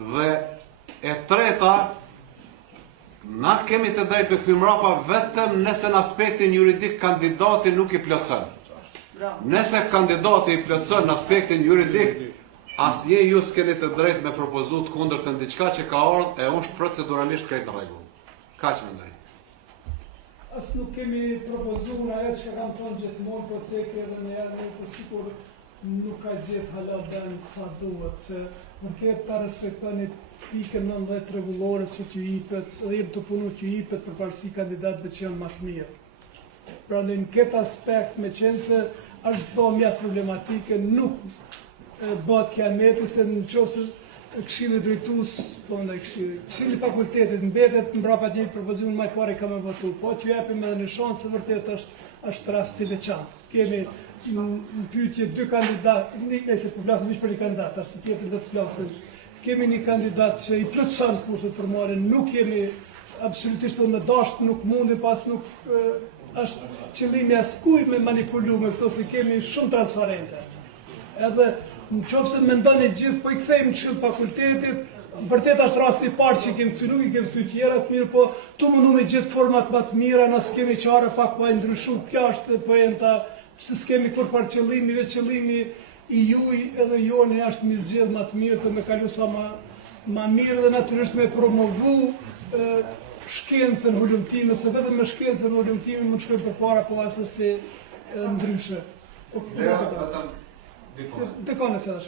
Dhe e treta, na kemi të drejtë me kthy mbrapa vetëm nëse në aspektin juridik kandidati nuk i plotson. Nëse kandidati i plotson në aspektin juridik, asnjë ju s'keni të drejtë me propozu të kundërtën diçka që ka ardhur e është proceduralisht krejt në rregull. Kaq mendoj. As nuk kemi propozuar ajo që kam thonë gjithmonë, po cekë edhe në javën e sikur nuk ka gjetë hala bën sa duhet, që vërtet ta respektoni pikën 19 rregullore që t'ju jepet, dhe jep të punu që ju jepet përparësi kandidatëve që janë më të mirë. Pra në këtë aspekt me qenë se është bërë mjaft problematike, nuk bëhet kiameti se në qoftë Këshilli drejtues, po ndaj Këshilli Fakultetit mbetet mbrapa një propozim më i parë kam votuar, po t'ju japim edhe një shans se vërtet është rast i veçantë. Kemi në pyetje dy kandidatë, nëse po flasim për një kandidat, as tjetër do të flasim. Kemi një kandidat që i plotson kushtet formale, nuk jemi absolutisht me dashur, nuk mundi pas nuk është qëllimi askuj me manipulu me këto se kemi shumë transparente. Edhe në qoftë se mendon e gjithë, po i kthejmë në Këshill Fakultetit, vërtet është rasti i parë që kemi kthy, nuk i kemi kthy tjera të mirë, po tu mundu me gjithë format më të mira, na s'kemi çare pak pa ndryshu, kjo është poenta, se s'kemi kur far qëllimi, vetë qëllimi i juaj edhe joni është me zgjedh më të mirë, të me kalu sa më mirë dhe natyrisht me promovu shkencën, hulumtimin, se vetëm me shkencën, hulumtimin mund shkojmë përpara, po asë si ndryshe. Dekone se dhe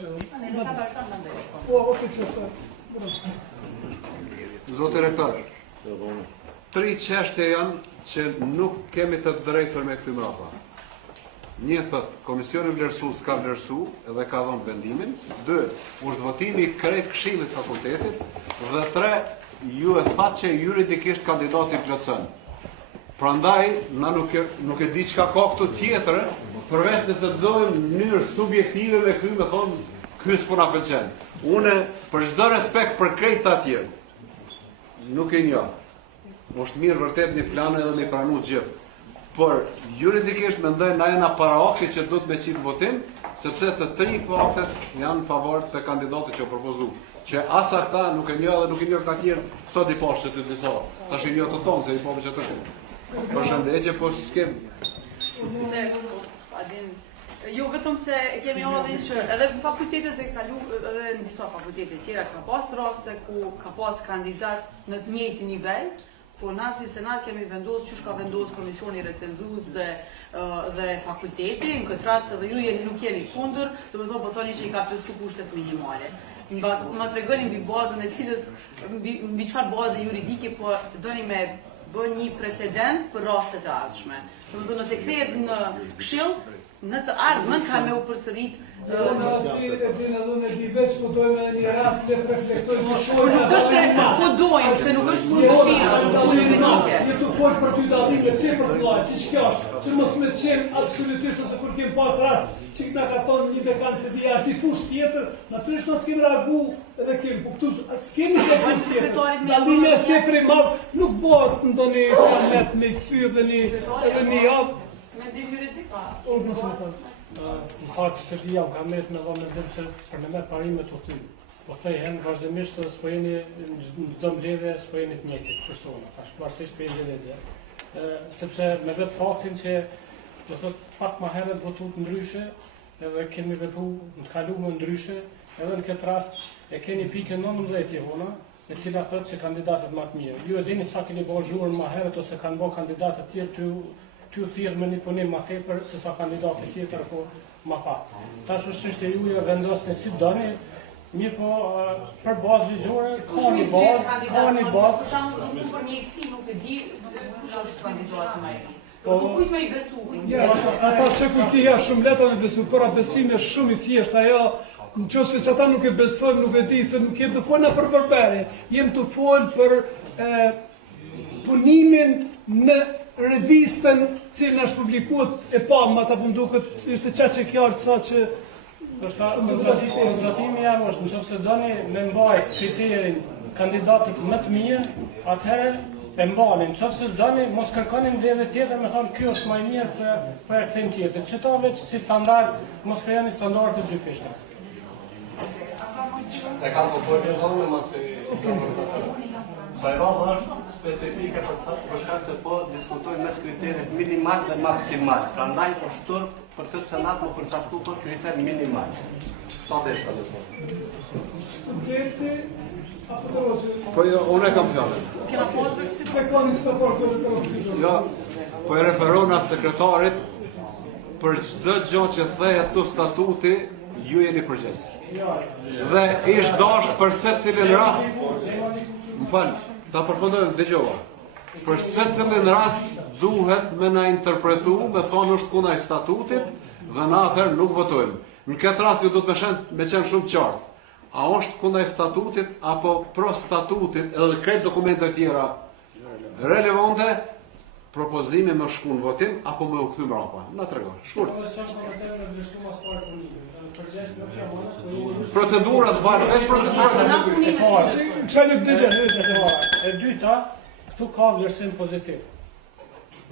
Po, oke që Zotë rektor, 3 çështje janë që nuk kemi të drejtë për me kthy mbrapa. Një thot, komisioni vlerësues ka vlerësu edhe ka dhënë vendimin. 2, është votimi i krejt Këshillit Fakultetit. Dhe 3, ju e thatë që juridikisht kandidati plotson. Prandaj, na nuk e di çka ka këtu tjetër, përveç nëse dojmë në mënyrë subjektive me ky me thonë, ky s'po na pëlqen. Unë për çdo respekt për krejt të tjerë, nuk e njoh. Është mirë vërtet një plan edhe me pranu gjithë. Por juridikisht mendoj na jena paraoke që do të me qitë votim, sepse të 3 faktet janë në favor të kandidatit që o propozu. Që asa këta nuk e njoh dhe nuk e njoh këta tjerë, sot i poshtë që të disa. Tash i njoh të tonë se i poshtë që të tonë. Përshëndetje, po s'kem. Jo vetëm se kemi ardhin që edhe në fakultetet e kalu, edhe në disa fakultetet tjera ka pas raste ku ka pas kandidat në të njëjtin nivel, po na si senat kemi vendosur çu ka vendosur komisioni recenzues dhe fakulteti, në këtë rast edhe ju nuk jeni kundër, domethënë po thoni që i ka plotësuar kushtet minimale. Ma tregoni mbi bazën e cilës mbi çfarë baze juridike po doni me bë një precedent për rastet e ardhshme. Domethënë nëse kthehet në Këshill, në të ardhmen ka me u përsërit. Unë aty e di veç putojme në një rast le të reflektojmë të shumë. Nuk është se po dojmë, se nuk është punë vështirë, është punë juridike. Je të folë për ty dallime tepër të mëdha, që kjo është, se mos me qenë absolutisht ose kur kem pas rast që na ka thonë një dekan se di është i fushë tjetër, natyrisht ne s'kem reagu edhe kem, po këtu s'kemi që fushë tjetër. Dallimi është tepër i madh, nuk bëhet ndonjë kamet me kthyr dhe një javë. Mendim juridik? Unë nuk e Në fakt se ti jam kamet me dhëmë mendim se për në me parime të thy. Po thejhen vazhdimisht s'po jeni në çdo mbledhje s'po jeni të njëjtit persona, tash pavarësisht për individë. Sepse me vetë faktin që do thot pak më herët votuat ndryshe, edhe kemi vepruar në të kaluar ndryshe, edhe në këtë rast e keni pikën 19 jona, e cila thotë që kandidatët më të mirë. Ju e dini sa keni bërë zhurmë më herët ose kanë bërë kandidatë të tjerë ty thirr me një punim më tepër se sa kandidatë tjetër apo më pak. Tash është çështja juaj vendosni si doni, mirë po për bazë ligjore ka një bazë. Për shembull, unë për mjeksi nuk e di kush është kandidati më i mirë. Po kujt më i besu? Ata që kujt janë shumë lehtë me besu, por besimi është shumë i thjeshtë. Ajo nëse që ata nuk e besojnë, nuk e di se nuk jem të folna për përbërje, jem të fol për punimin në revistën cilën është publikuar e pam, ata po duket ishte çaq e qartë sa që konstatimi jam është nëse doni me mbajt kriterin kandidatit më të mirë, atëherë e mbani. Nëse s'doni, mos kërkoni mbledhje tjetër, me thonë ky është më i mirë për e kthim tjetër. Çto veç si standard, mos krijoni standarde të dyfishta. E kam të folë dhëmë, mos Sajrova është specifike për shkak se po diskutojmë mes kriterit minimal dhe maksimal. Prandaj po shtur për këtë senat më përcaktu për kriter minimal. Sa dhe shka dhe thonë? Studenti apo të roqë? Po jo, unë e kam fjallën. Kena folë për kësi të koni së të forë të roqë? Jo, po e referona sekretarit për çdo gjë që thehet të statuti, ju jeni përgjegjës. Dhe ish dashur për secilin rast. Më falë, ta përfundojmë, dëgjova. Për secilin rast duhet me na interpretu, me thonë është kundaj statutit, dhe na atëherë nuk votojmë. Në këtë rast ju do të me qenë shumë qartë. A është kundaj statutit, apo pro statutit, edhe kretë dokumentet tjera relevante, propozimi me shku në votim, apo me u kthy mbrapa. Na trego, shkurt. Procedurat varet, veç procedurat. E dyta, këtu ka vlerësim pozitiv.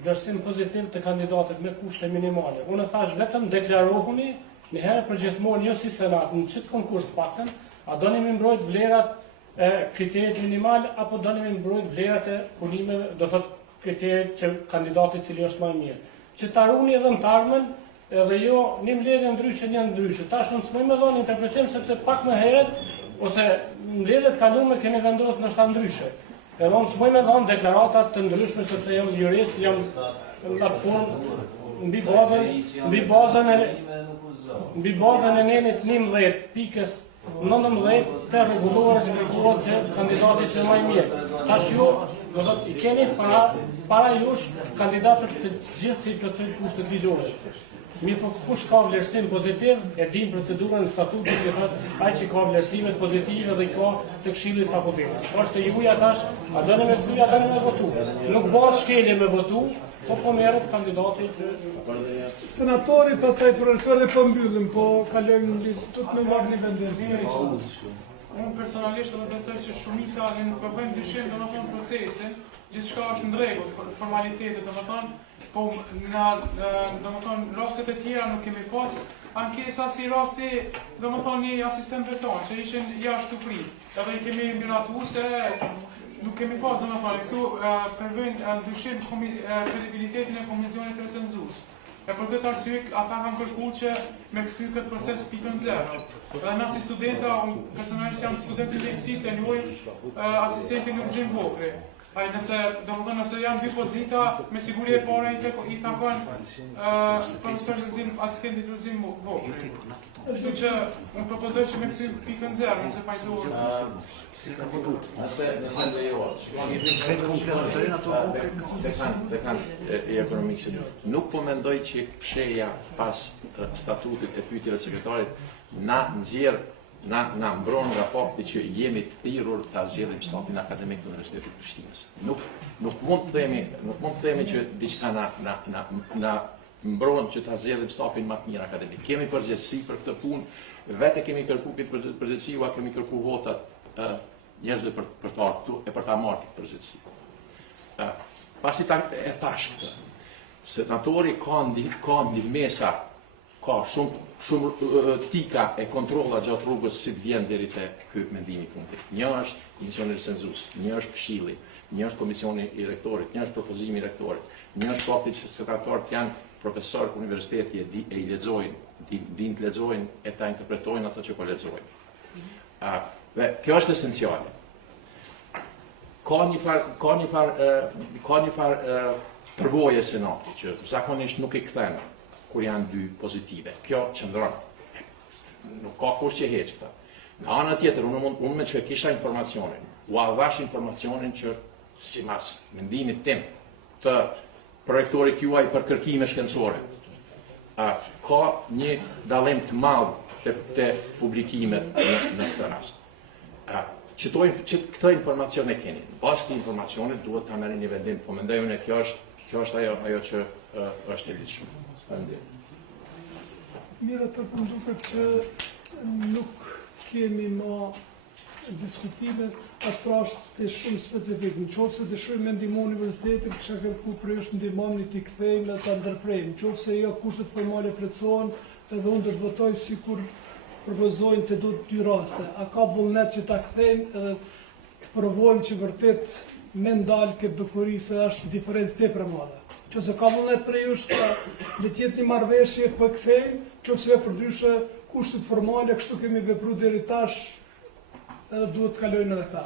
Vlerësim pozitiv të kandidatit me kushte minimale. Unë thash vetëm deklarohuni një herë për gjithmonë jo si senat në çit konkurs paktën, a doni me mbrojt vlerat e kriterit minimal apo doni me mbrojt vlerat e punimeve, do thot kriterit që kandidati i cili është më i mirë. Që ta runi edhe në të ardhmen, edhe jo një mbledhje ndryshe një ndryshe. Tash unë s'më më dhon interpretim sepse pak më herët ose mbledhjet kaluara keni vendosur ndoshta ndryshe. Edhe unë s'më më dhon deklarata të ndryshme sepse jam jurist, jam në platformë mbi bazën e nenit 11 pikës 19 të rregulluar se kërkohet që kandidati që më i mirë. Tash ju do të i keni para jush kandidatët të gjithë që i plotësojnë kushtet ligjore. Mirë po kush ka vlerësim pozitiv, e din procedurën në statutit që thotë ai që ka vlerësimet pozitive dhe i ka të këshillit fakultetit. Është juja tash, a doni me kthy, a doni me votu. Nuk bëhet shkelje me votu, po merret kandidati që senatori pastaj prorektor dhe po mbyllim, po kalojmë tut me marrni vendim. Unë personalisht do të besoj që shumica nuk e bëjnë dyshim domethënë procesin, gjithçka është në rregull, formalitetet domethënë, po domethënë rastet e tjera nuk kemi pas ankesa si rasti domethënë një asistent veton që ishin jashtë Tuprit. Edhe i kemi miratuar se nuk kemi pas domethënë këtu përvojnë dyshim kredibilitetin e komisionit recenzues. E për këtë arsye ata kanë kërkuar që me kthy këtë proces pikën 0. Edhe na si studenta, unë personalisht jam student i lehtësisë, e luaj asistentin Lulzim Vokri. Ai nëse janë dy pozita, me siguri e para i takon profesor Lulzim, asistenti Lulzim Vogël. Kështu që unë propozoj që me këtë pikën 0, nëse pajtohet. Nëse lejohet. Dekan e ekonomikës. Nuk po mendoj që fshehja pas statutit e pyetjeve të sekretarit na mbron nga fakti që jemi të thirrur ta zgjedhim stafin akademik të Universitetit të Prishtinës. Nuk mund të themi që diçka na mbron që ta zgjedhim stafin më të mirë akademik. Kemi përgjegjësi për këtë punë, vetë kemi kërkuar këtë përgjegjësi, ua kemi kërkuar votat njerëzve për të ardhur këtu e për ta marrë këtë përgjegjësi. Pasi e thash këtë, senatori ka ndihmesa, ka shumë tika e kontrolla gjatë rrugës si të vjen deri te ky mendim i fundit. Një është komisioni recenzues, një është këshilli, një është komisioni i rektorit, një është propozimi i rektorit, një është fakti që sekretarët janë profesor universiteti e i lexojnë, din të lexojnë e ta interpretojnë ato që po lexojnë. Dhe kjo është esenciale. Ka një farë përvojë senati që zakonisht nuk i kthen kur janë dy pozitive. Kjo qëndron. Nuk ka kush që heq këta. Nga ana tjetër, unë me që kisha informacionin, u adhash informacionin që si mas mendimit tim të projektorit juaj për kërkime shkencore, ka një dallim të madh të publikimet në këtë rast. Që këtë informacion e keni. Pas të informacionit duhet ta merrni një vendim, po mendoj unë kjo është ajo që është e lidhshme. Mirë të përnduket që nuk kemi ma diskutime, ashtë është shumë specifik. Në qofë se dëshojmë me ndihmu universitetin, kësha kërku për është ndihmoni t'i kthejmë dhe t'a ndërprejmë. Në qofë se jo kushtet formale plotësohen, edhe unë do të votoj si kur propozojnë të do të dy raste. A ka vullnet që t'a kthejmë edhe të provojmë që vërtet me ndalë këtë dukuri se është diferencë tepër e madhe. Qëse ka vullnet për ju shta, dhe tjetë një marrëveshje për kthejmë, qëse e përdryshe kushtet formale, kështu kemi vepru deri tash, edhe duhet të kalojnë edhe ta.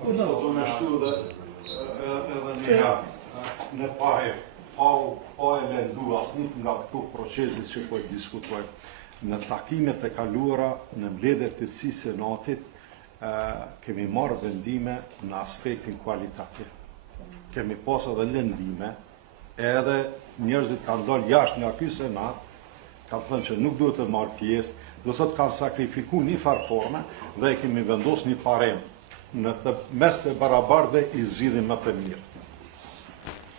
Do me shtu edhe një në pare, pa e lendu asnit nga këtu procesit që po e diskutojmë. Në takimet e kaluara, në mbledhjet e si senatit, kemi marrë vendime në aspektin kualitativ. Kemi pas edhe lëndime, edhe njerëzit kanë dalë jashtë nga ky senat, kanë thënë që nuk duhet të marrë pjesë, do thotë kanë sakrifikuar një farë forme dhe e kemi vendosur një parem në të mes të barabartëve i zgjidhim më të mirë.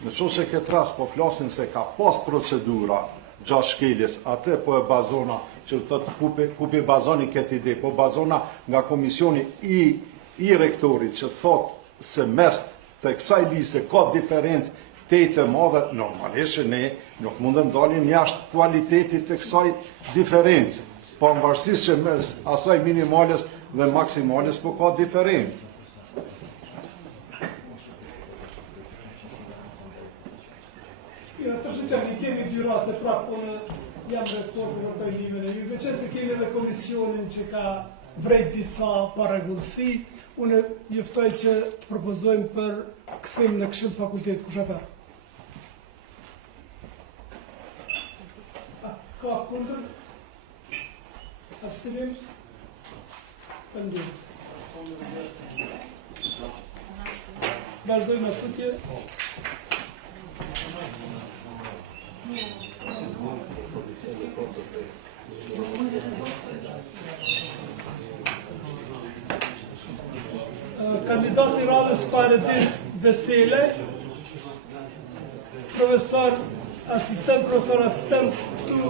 Në qoftë se këtë rast po flasim se ka pas procedura gjatë shkeljes, atë po e bazona që thotë ku pe bazoni këtë ide, po bazona nga komisioni i rektorit që thotë se mes të kësaj liste ka diferencë të madhe, normalisht ne nuk mundem dalim jashtë kualitetit të kësaj diferencë, po varësisht që mes asaj minimales dhe maksimales po ka diferencë. Ja, të shëqeni, kemi dy raste prapë, unë jam rektor për përpajlimin e ju, me qenë se kemi edhe komisionin që ka vrejt disa paregullësi, unë juftoj që të propozojmë për këthim në këshill fakultetit Kushaper. Ka kundër? Abstinim? Faleminderit. Vazhdojmë me futje. Kandidati i radhës Faredin Vesele, profesor asistent këtu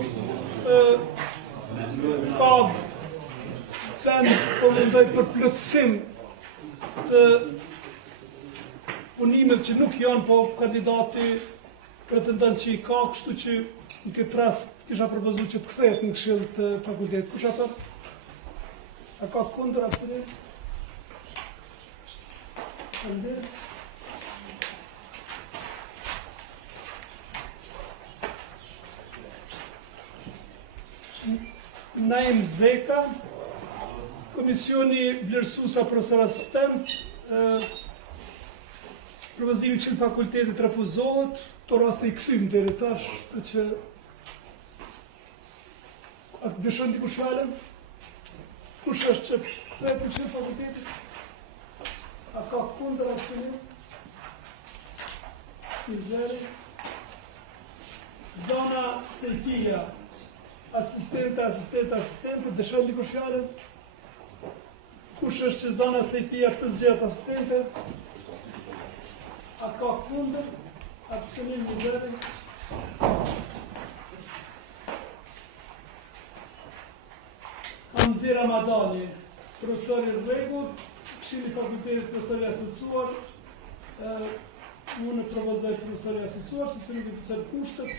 ka fen po mendoj për plotësim të punimeve që nuk janë, po kandidati pretendon që i ka, kështu që në këtë rast kisha propozuar që të kthehet në këshill të fakultetit. Kush ato? A ka kundër abstinim? Faleminderit. Naim Zeka, komisioni vlerësuesa profesor asistent, Propozimi i Këshillit të Fakultetit refuzohet, to raste i kthym deri tash, të që a dëshon dikush fjalën? Kush është që kthehet në Këshill të Fakultetit? A ka kundër aksionin? Mizeri. Zona Sejfia, asistente, dëshon dikush fjalën? Kush është që zona Sejfia të zgjedh asistente? A ka kundër? Abstenim Mizeri. Hamdi Ramadani, profesor i rregull, Këshilli i Fakultetit profesor i asociuar, unë propozoj profesor i asociuar, sepse nuk i pëlqen kushtet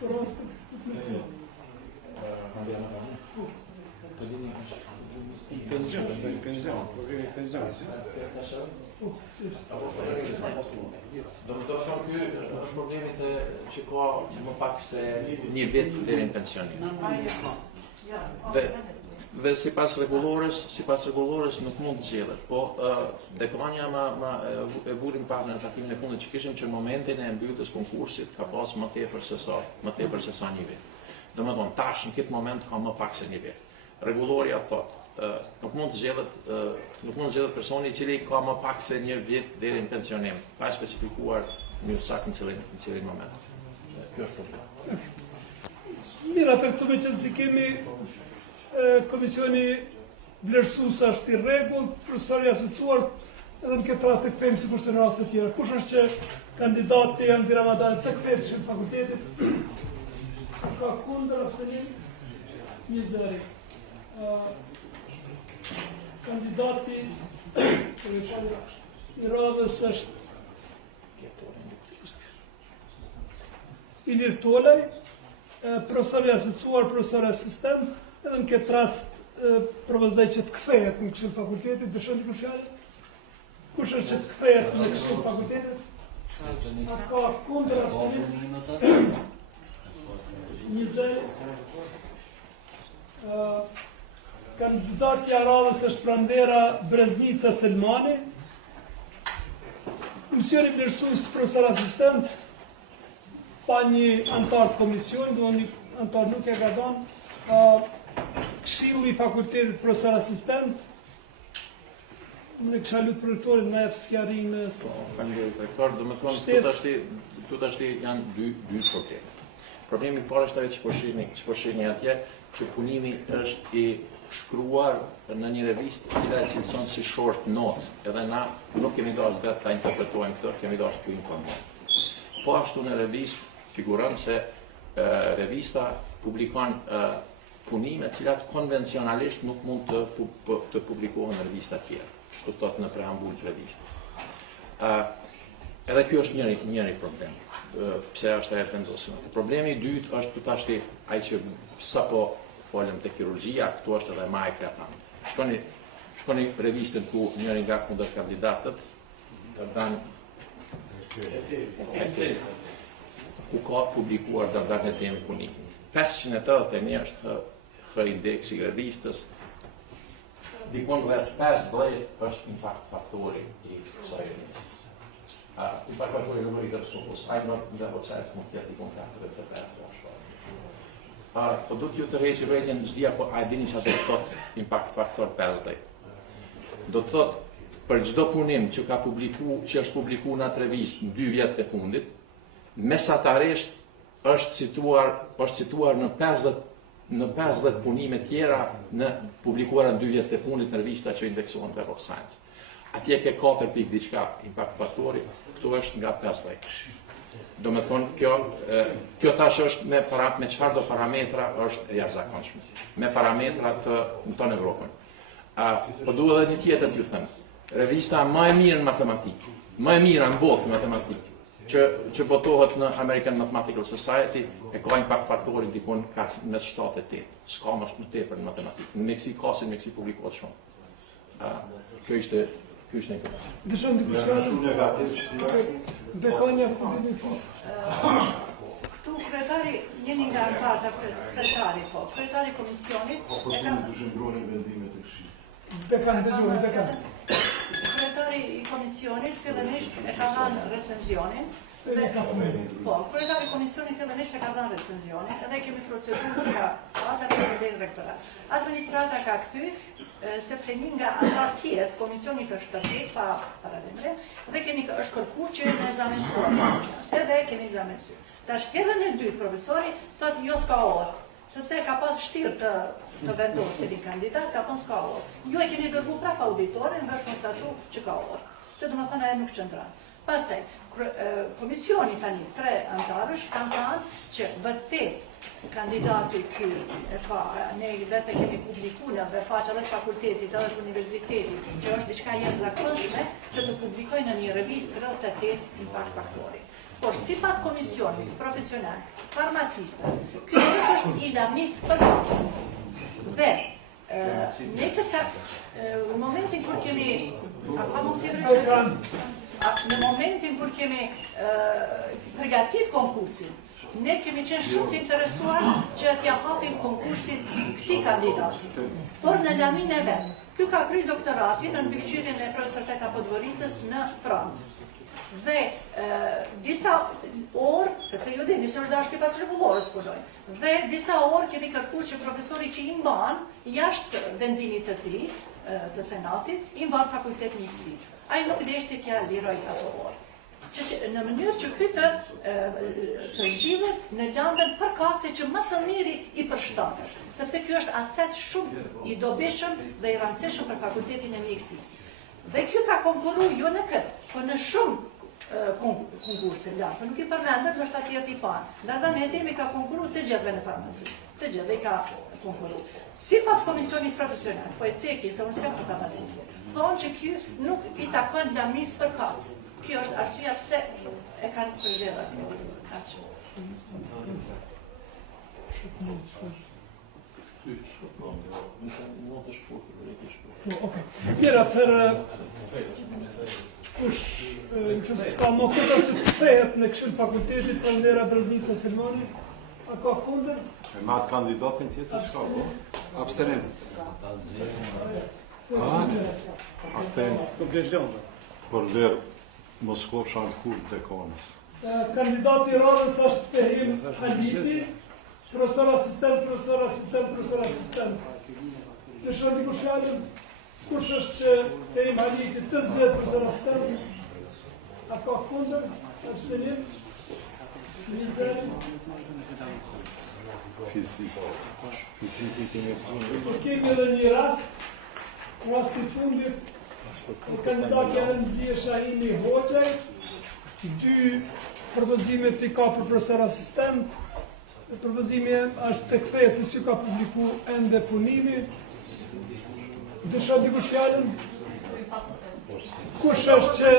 për rastin të funksionit. Do të thonë ky është problemi që ka më pak se një vit deri në pensionim. Dhe sipas rregullores nuk mund të zgjedhet, po dekania e burim pak në takimin e fundit që kishim që në momentin e mbytjes konkursit ka pas më tepër se sa një vit. Domethënë tash në këtë moment ka më pak se një vit. Rregulloria thotë nuk mund të zgjedhet personi i cili ka më pak se një vit deri në pensionim, pa specifikuar në saktë në cilin moment. Kjo është problemi. Mira, të këtu me qenë si kemi komisioni vlerësues është i rregullt, profesori i asociuar, edhe në këtë rast e kthejmë sikur se në raste të tjera. Kush është që kandidati Hamdi Ramadani të kthehet në fakultetit? Ka kundër abstenim? Mizeri. Kandidati i radhës është Ilir Tolaj, profesor i asociuar, profesor asistent, edhe në këtë rast propozoj që të kthehet në Këshill Fakultetit, dëshon dikush fjalën? Kush është që të kthehet në Këshill Fakultetit? A ka kundër abstenim? Mizeri. Kandidatja radhës është Prandera Breznica Selmani. Mësioni vlerësues profesor asistent, pa një antar të komisionit, do një antar nuk e ka dhënë. Këshilli i Fakultetit profesor asistent. Unë kisha lutur për rektorin në jap sqarimës. Faleminderit rektor, domethënë këtu tash janë dy probleme. Problemi i parë është ajo që po shihni atje, që punimi është i shkruar në një revistë e cila e cilëson si short note, edhe na nuk kemi dashur vetë ta interpretojmë këtë, kemi dashur të informojmë. Po ashtu në revistë figuron se revista publikon punime të cilat konvencionalisht nuk mund të publikohen në revista tjera. Kështu thotë në preambull të revistës. Edhe kjo është njëri problem. Pse është ajo vendosur. Problemi i dytë është këtu tash ai që sapo folëm te kirurgjia, këtu është edhe më e eklatante. Shkoni revistën ku njëri nga kundërkandidatët Dardan ku ka publikuar Dardan e temi punimi. 581 është indeksi i revistës. Dikon rreth 50 është impakt faktori i kësaj reviste. Impakt faktori i revistës Skopos, ai më dhe vocës mund të jetë dikon 4-5 është. Po do t'ju të rreqi vërejtjen çdia, po a e dini sa do të thotë impakt faktor 50? Do të thotë për çdo punim që është publikuar në atë revistë në 2 vjet të fundit, mesatarisht është cituar në 50 punime tjera në publikuara në 2 vjet të fundit në revista që indeksohen Web of Science. Atje ke 4 pikë diçka impakt faktori, këtu është nga 50. Do me thonë, kjo tash është me çfarë do parametra është e jashtëzakonshme. Me parametra të në Evropën. Po duhet edhe një tjetër t'ju them. Revista më e mirë në matematikë, më e mira në botë në matematikë, që botohet në American Mathematical Society, e ka impakt faktori dikon mes 7 e 8. S'ka më tepër në matematikë. Në Meksikë ka si në Meksikë publikohet shumë. Kjo ishte një këtë. Dëshon të kushtë Bekonja të Këtu kretari, njëni nga antarë kretari komisionit... Po përshimi të shëndroni vendimet e këshillit. Dekan, dëgjoni, dekan. Kretari kryetari I komisionit fillimisht e ka dhënë recenzionin. Kryetari I komisionit fillimisht e ka dhënë recenzionin, edhe kemi procedurë nga baza e rektorat. Administrata ka kthy sepse një nga anëtar tjerë komisionit është tërheq pa paralajmëre dhe është kërkuar që ne ekzaminojmë. Edhe kemi ekzaminuar. Tash herën e dytë profesori thotë jo s'ka orë, sepse ka pas vështirë të vendosë një kandidat, ka pas s'ka orë. Ju e keni dërguar prapë auditorin dhe është konstatuar që ka orë. Që do të thonë ajo nuk qëndron. Pastaj komisioni tani 3 anëtarësh kanë thënë që vërtet kandidati ky e pa ne vetë kemi publikuar dhe faqja e fakultetit edhe të universitetit që është diçka jashtëzakonshme që të publikojnë në një revistë 38 impakt faktori. Por sipas komisionit profesional farmacista, ky është I lamis për kapsë. Dhe ne në momentin kur kemi në momentin kur kemi përgatit konkursin, ne kemi qenë shumë të interesuar që t'ja hapim konkursin këtij kandidati. Por në lamin e vet, ky ka kryer doktoratin në mbikëqyrjen e profesor Teta Podgoricës në Francë. Dhe disa orë, sepse ju dini, se është dashur sipas rregullorës punojnë. Dhe disa orë kemi kërkuar që profesori që I mban jashtë vendimit të tij, të senatit, I mban fakultet mjekësie. Ai nuk deshti t'ja liroj ato orë. Në mënyrë që ky të zgjidhet në lëndën përkatëse që më së miri I përshtatet, sepse ky është aset shumë I dobishëm dhe I rëndësishëm për fakultetin e mjekësisë. Dhe ky ka konkuruar jo në këtë, por në shumë konkurse lartë, nuk I përmendet nështë atjerët I parë. Ndërsa me hetimi ka konkuruar të gjithëve në farmaci. Të gjithë dhe I ka konkuruar. Sipas komisionit profesional, po e ceki, se unë s'kam farmaciste, thonë që ky nuk I takon lamis për kazë. Kjo është arsyeja pse e kanë përgjedhur. Mirë, atëherë kush s'ka më kujtë që të kthehet në këshill fakultetit për ndera Breznica Selmani, a ka kundër? E me atë kandidatin tjetër s'ka, po? Abstenim. Për der mos kopsha në kur të kanës. Kandidati I radhës është Fehim Haliti, profesor asistent. Të shoh dikush fjalën, kush është që Fehim Haliti të zgjedh profesor asistent? A ka kundër? Abstenim? Fiziki kemi Por kemi edhe një rast I fundit, kandidati Remzie Shahini Hoxhaj, 2 propozimet I ka për profesor asistent, propozimi është të kthehet se si ka publiku ende punimi. Dëshon dikush fjalën? Kush është që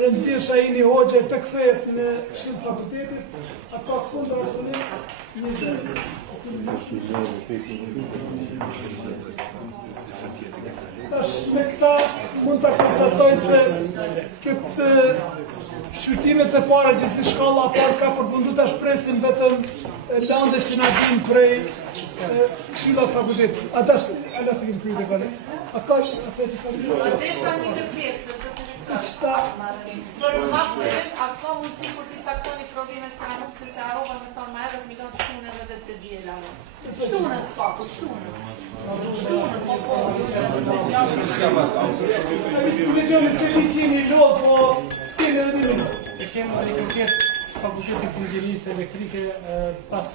Remzie Shahini Hoxhaj të kthehet në këshill fakultetit? A ka kundër asnjë? 20. Tash me këta mund të konstatoj se këtë shqyrtimet e para që si shkalla parë ka përfundu tash presin vetëm lande që na vinë prej këshillat fakultetit. A tash, ala se kemi kryet e kone? A ka një atë që ka një? A deshta një të pjesë, për masterin, a ka mundësi kur t'i caktoni problemet ka nuk se harova me thonë ma edhe milion shtunën edhe të djela. Shtunën s'ka, po shtunën. Dhe gjoni se li që jemi lodë, po s'kemi edhe një minutë. E kemë një kërkesë Fakultetit të Inxhinierisë Elektrike, pas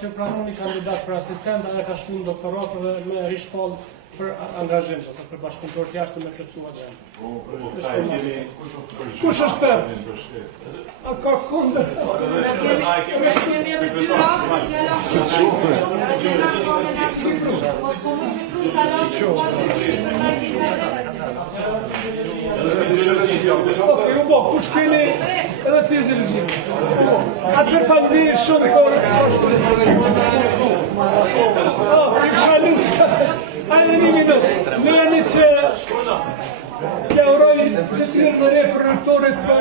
që pranon një kandidat për asistent, ajo ka shkuar në doktorat dhe me rishkollë për angazhim, për bashkëpunëtor të jashtëm me plotësuar dhe. Kush është për? A ka kundër? Kemi edhe 2 raste që mos po më shkru sa raste kush keni edhe të zilëzim? Atër pandi shumë por i kësha luqë. Ajde një minutë. Në janë që të uroj detyrën në re për rektorit për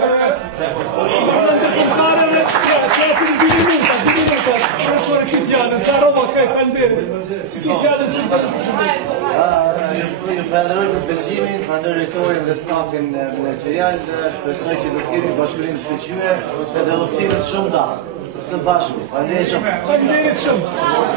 ndërkombëtarëve. Ja, 2 minuta. Profesor këtë fjalën, sa roba kaj panderi. Këtë fjalën që falenderoj për besimin, falenderoj rektorin dhe stafin ministerial, shpresoj që do të kemi bashkërim shkëlqyer edhe do të kemi shumë da. Së bashku. Faleminderit shumë. Faleminderit shumë.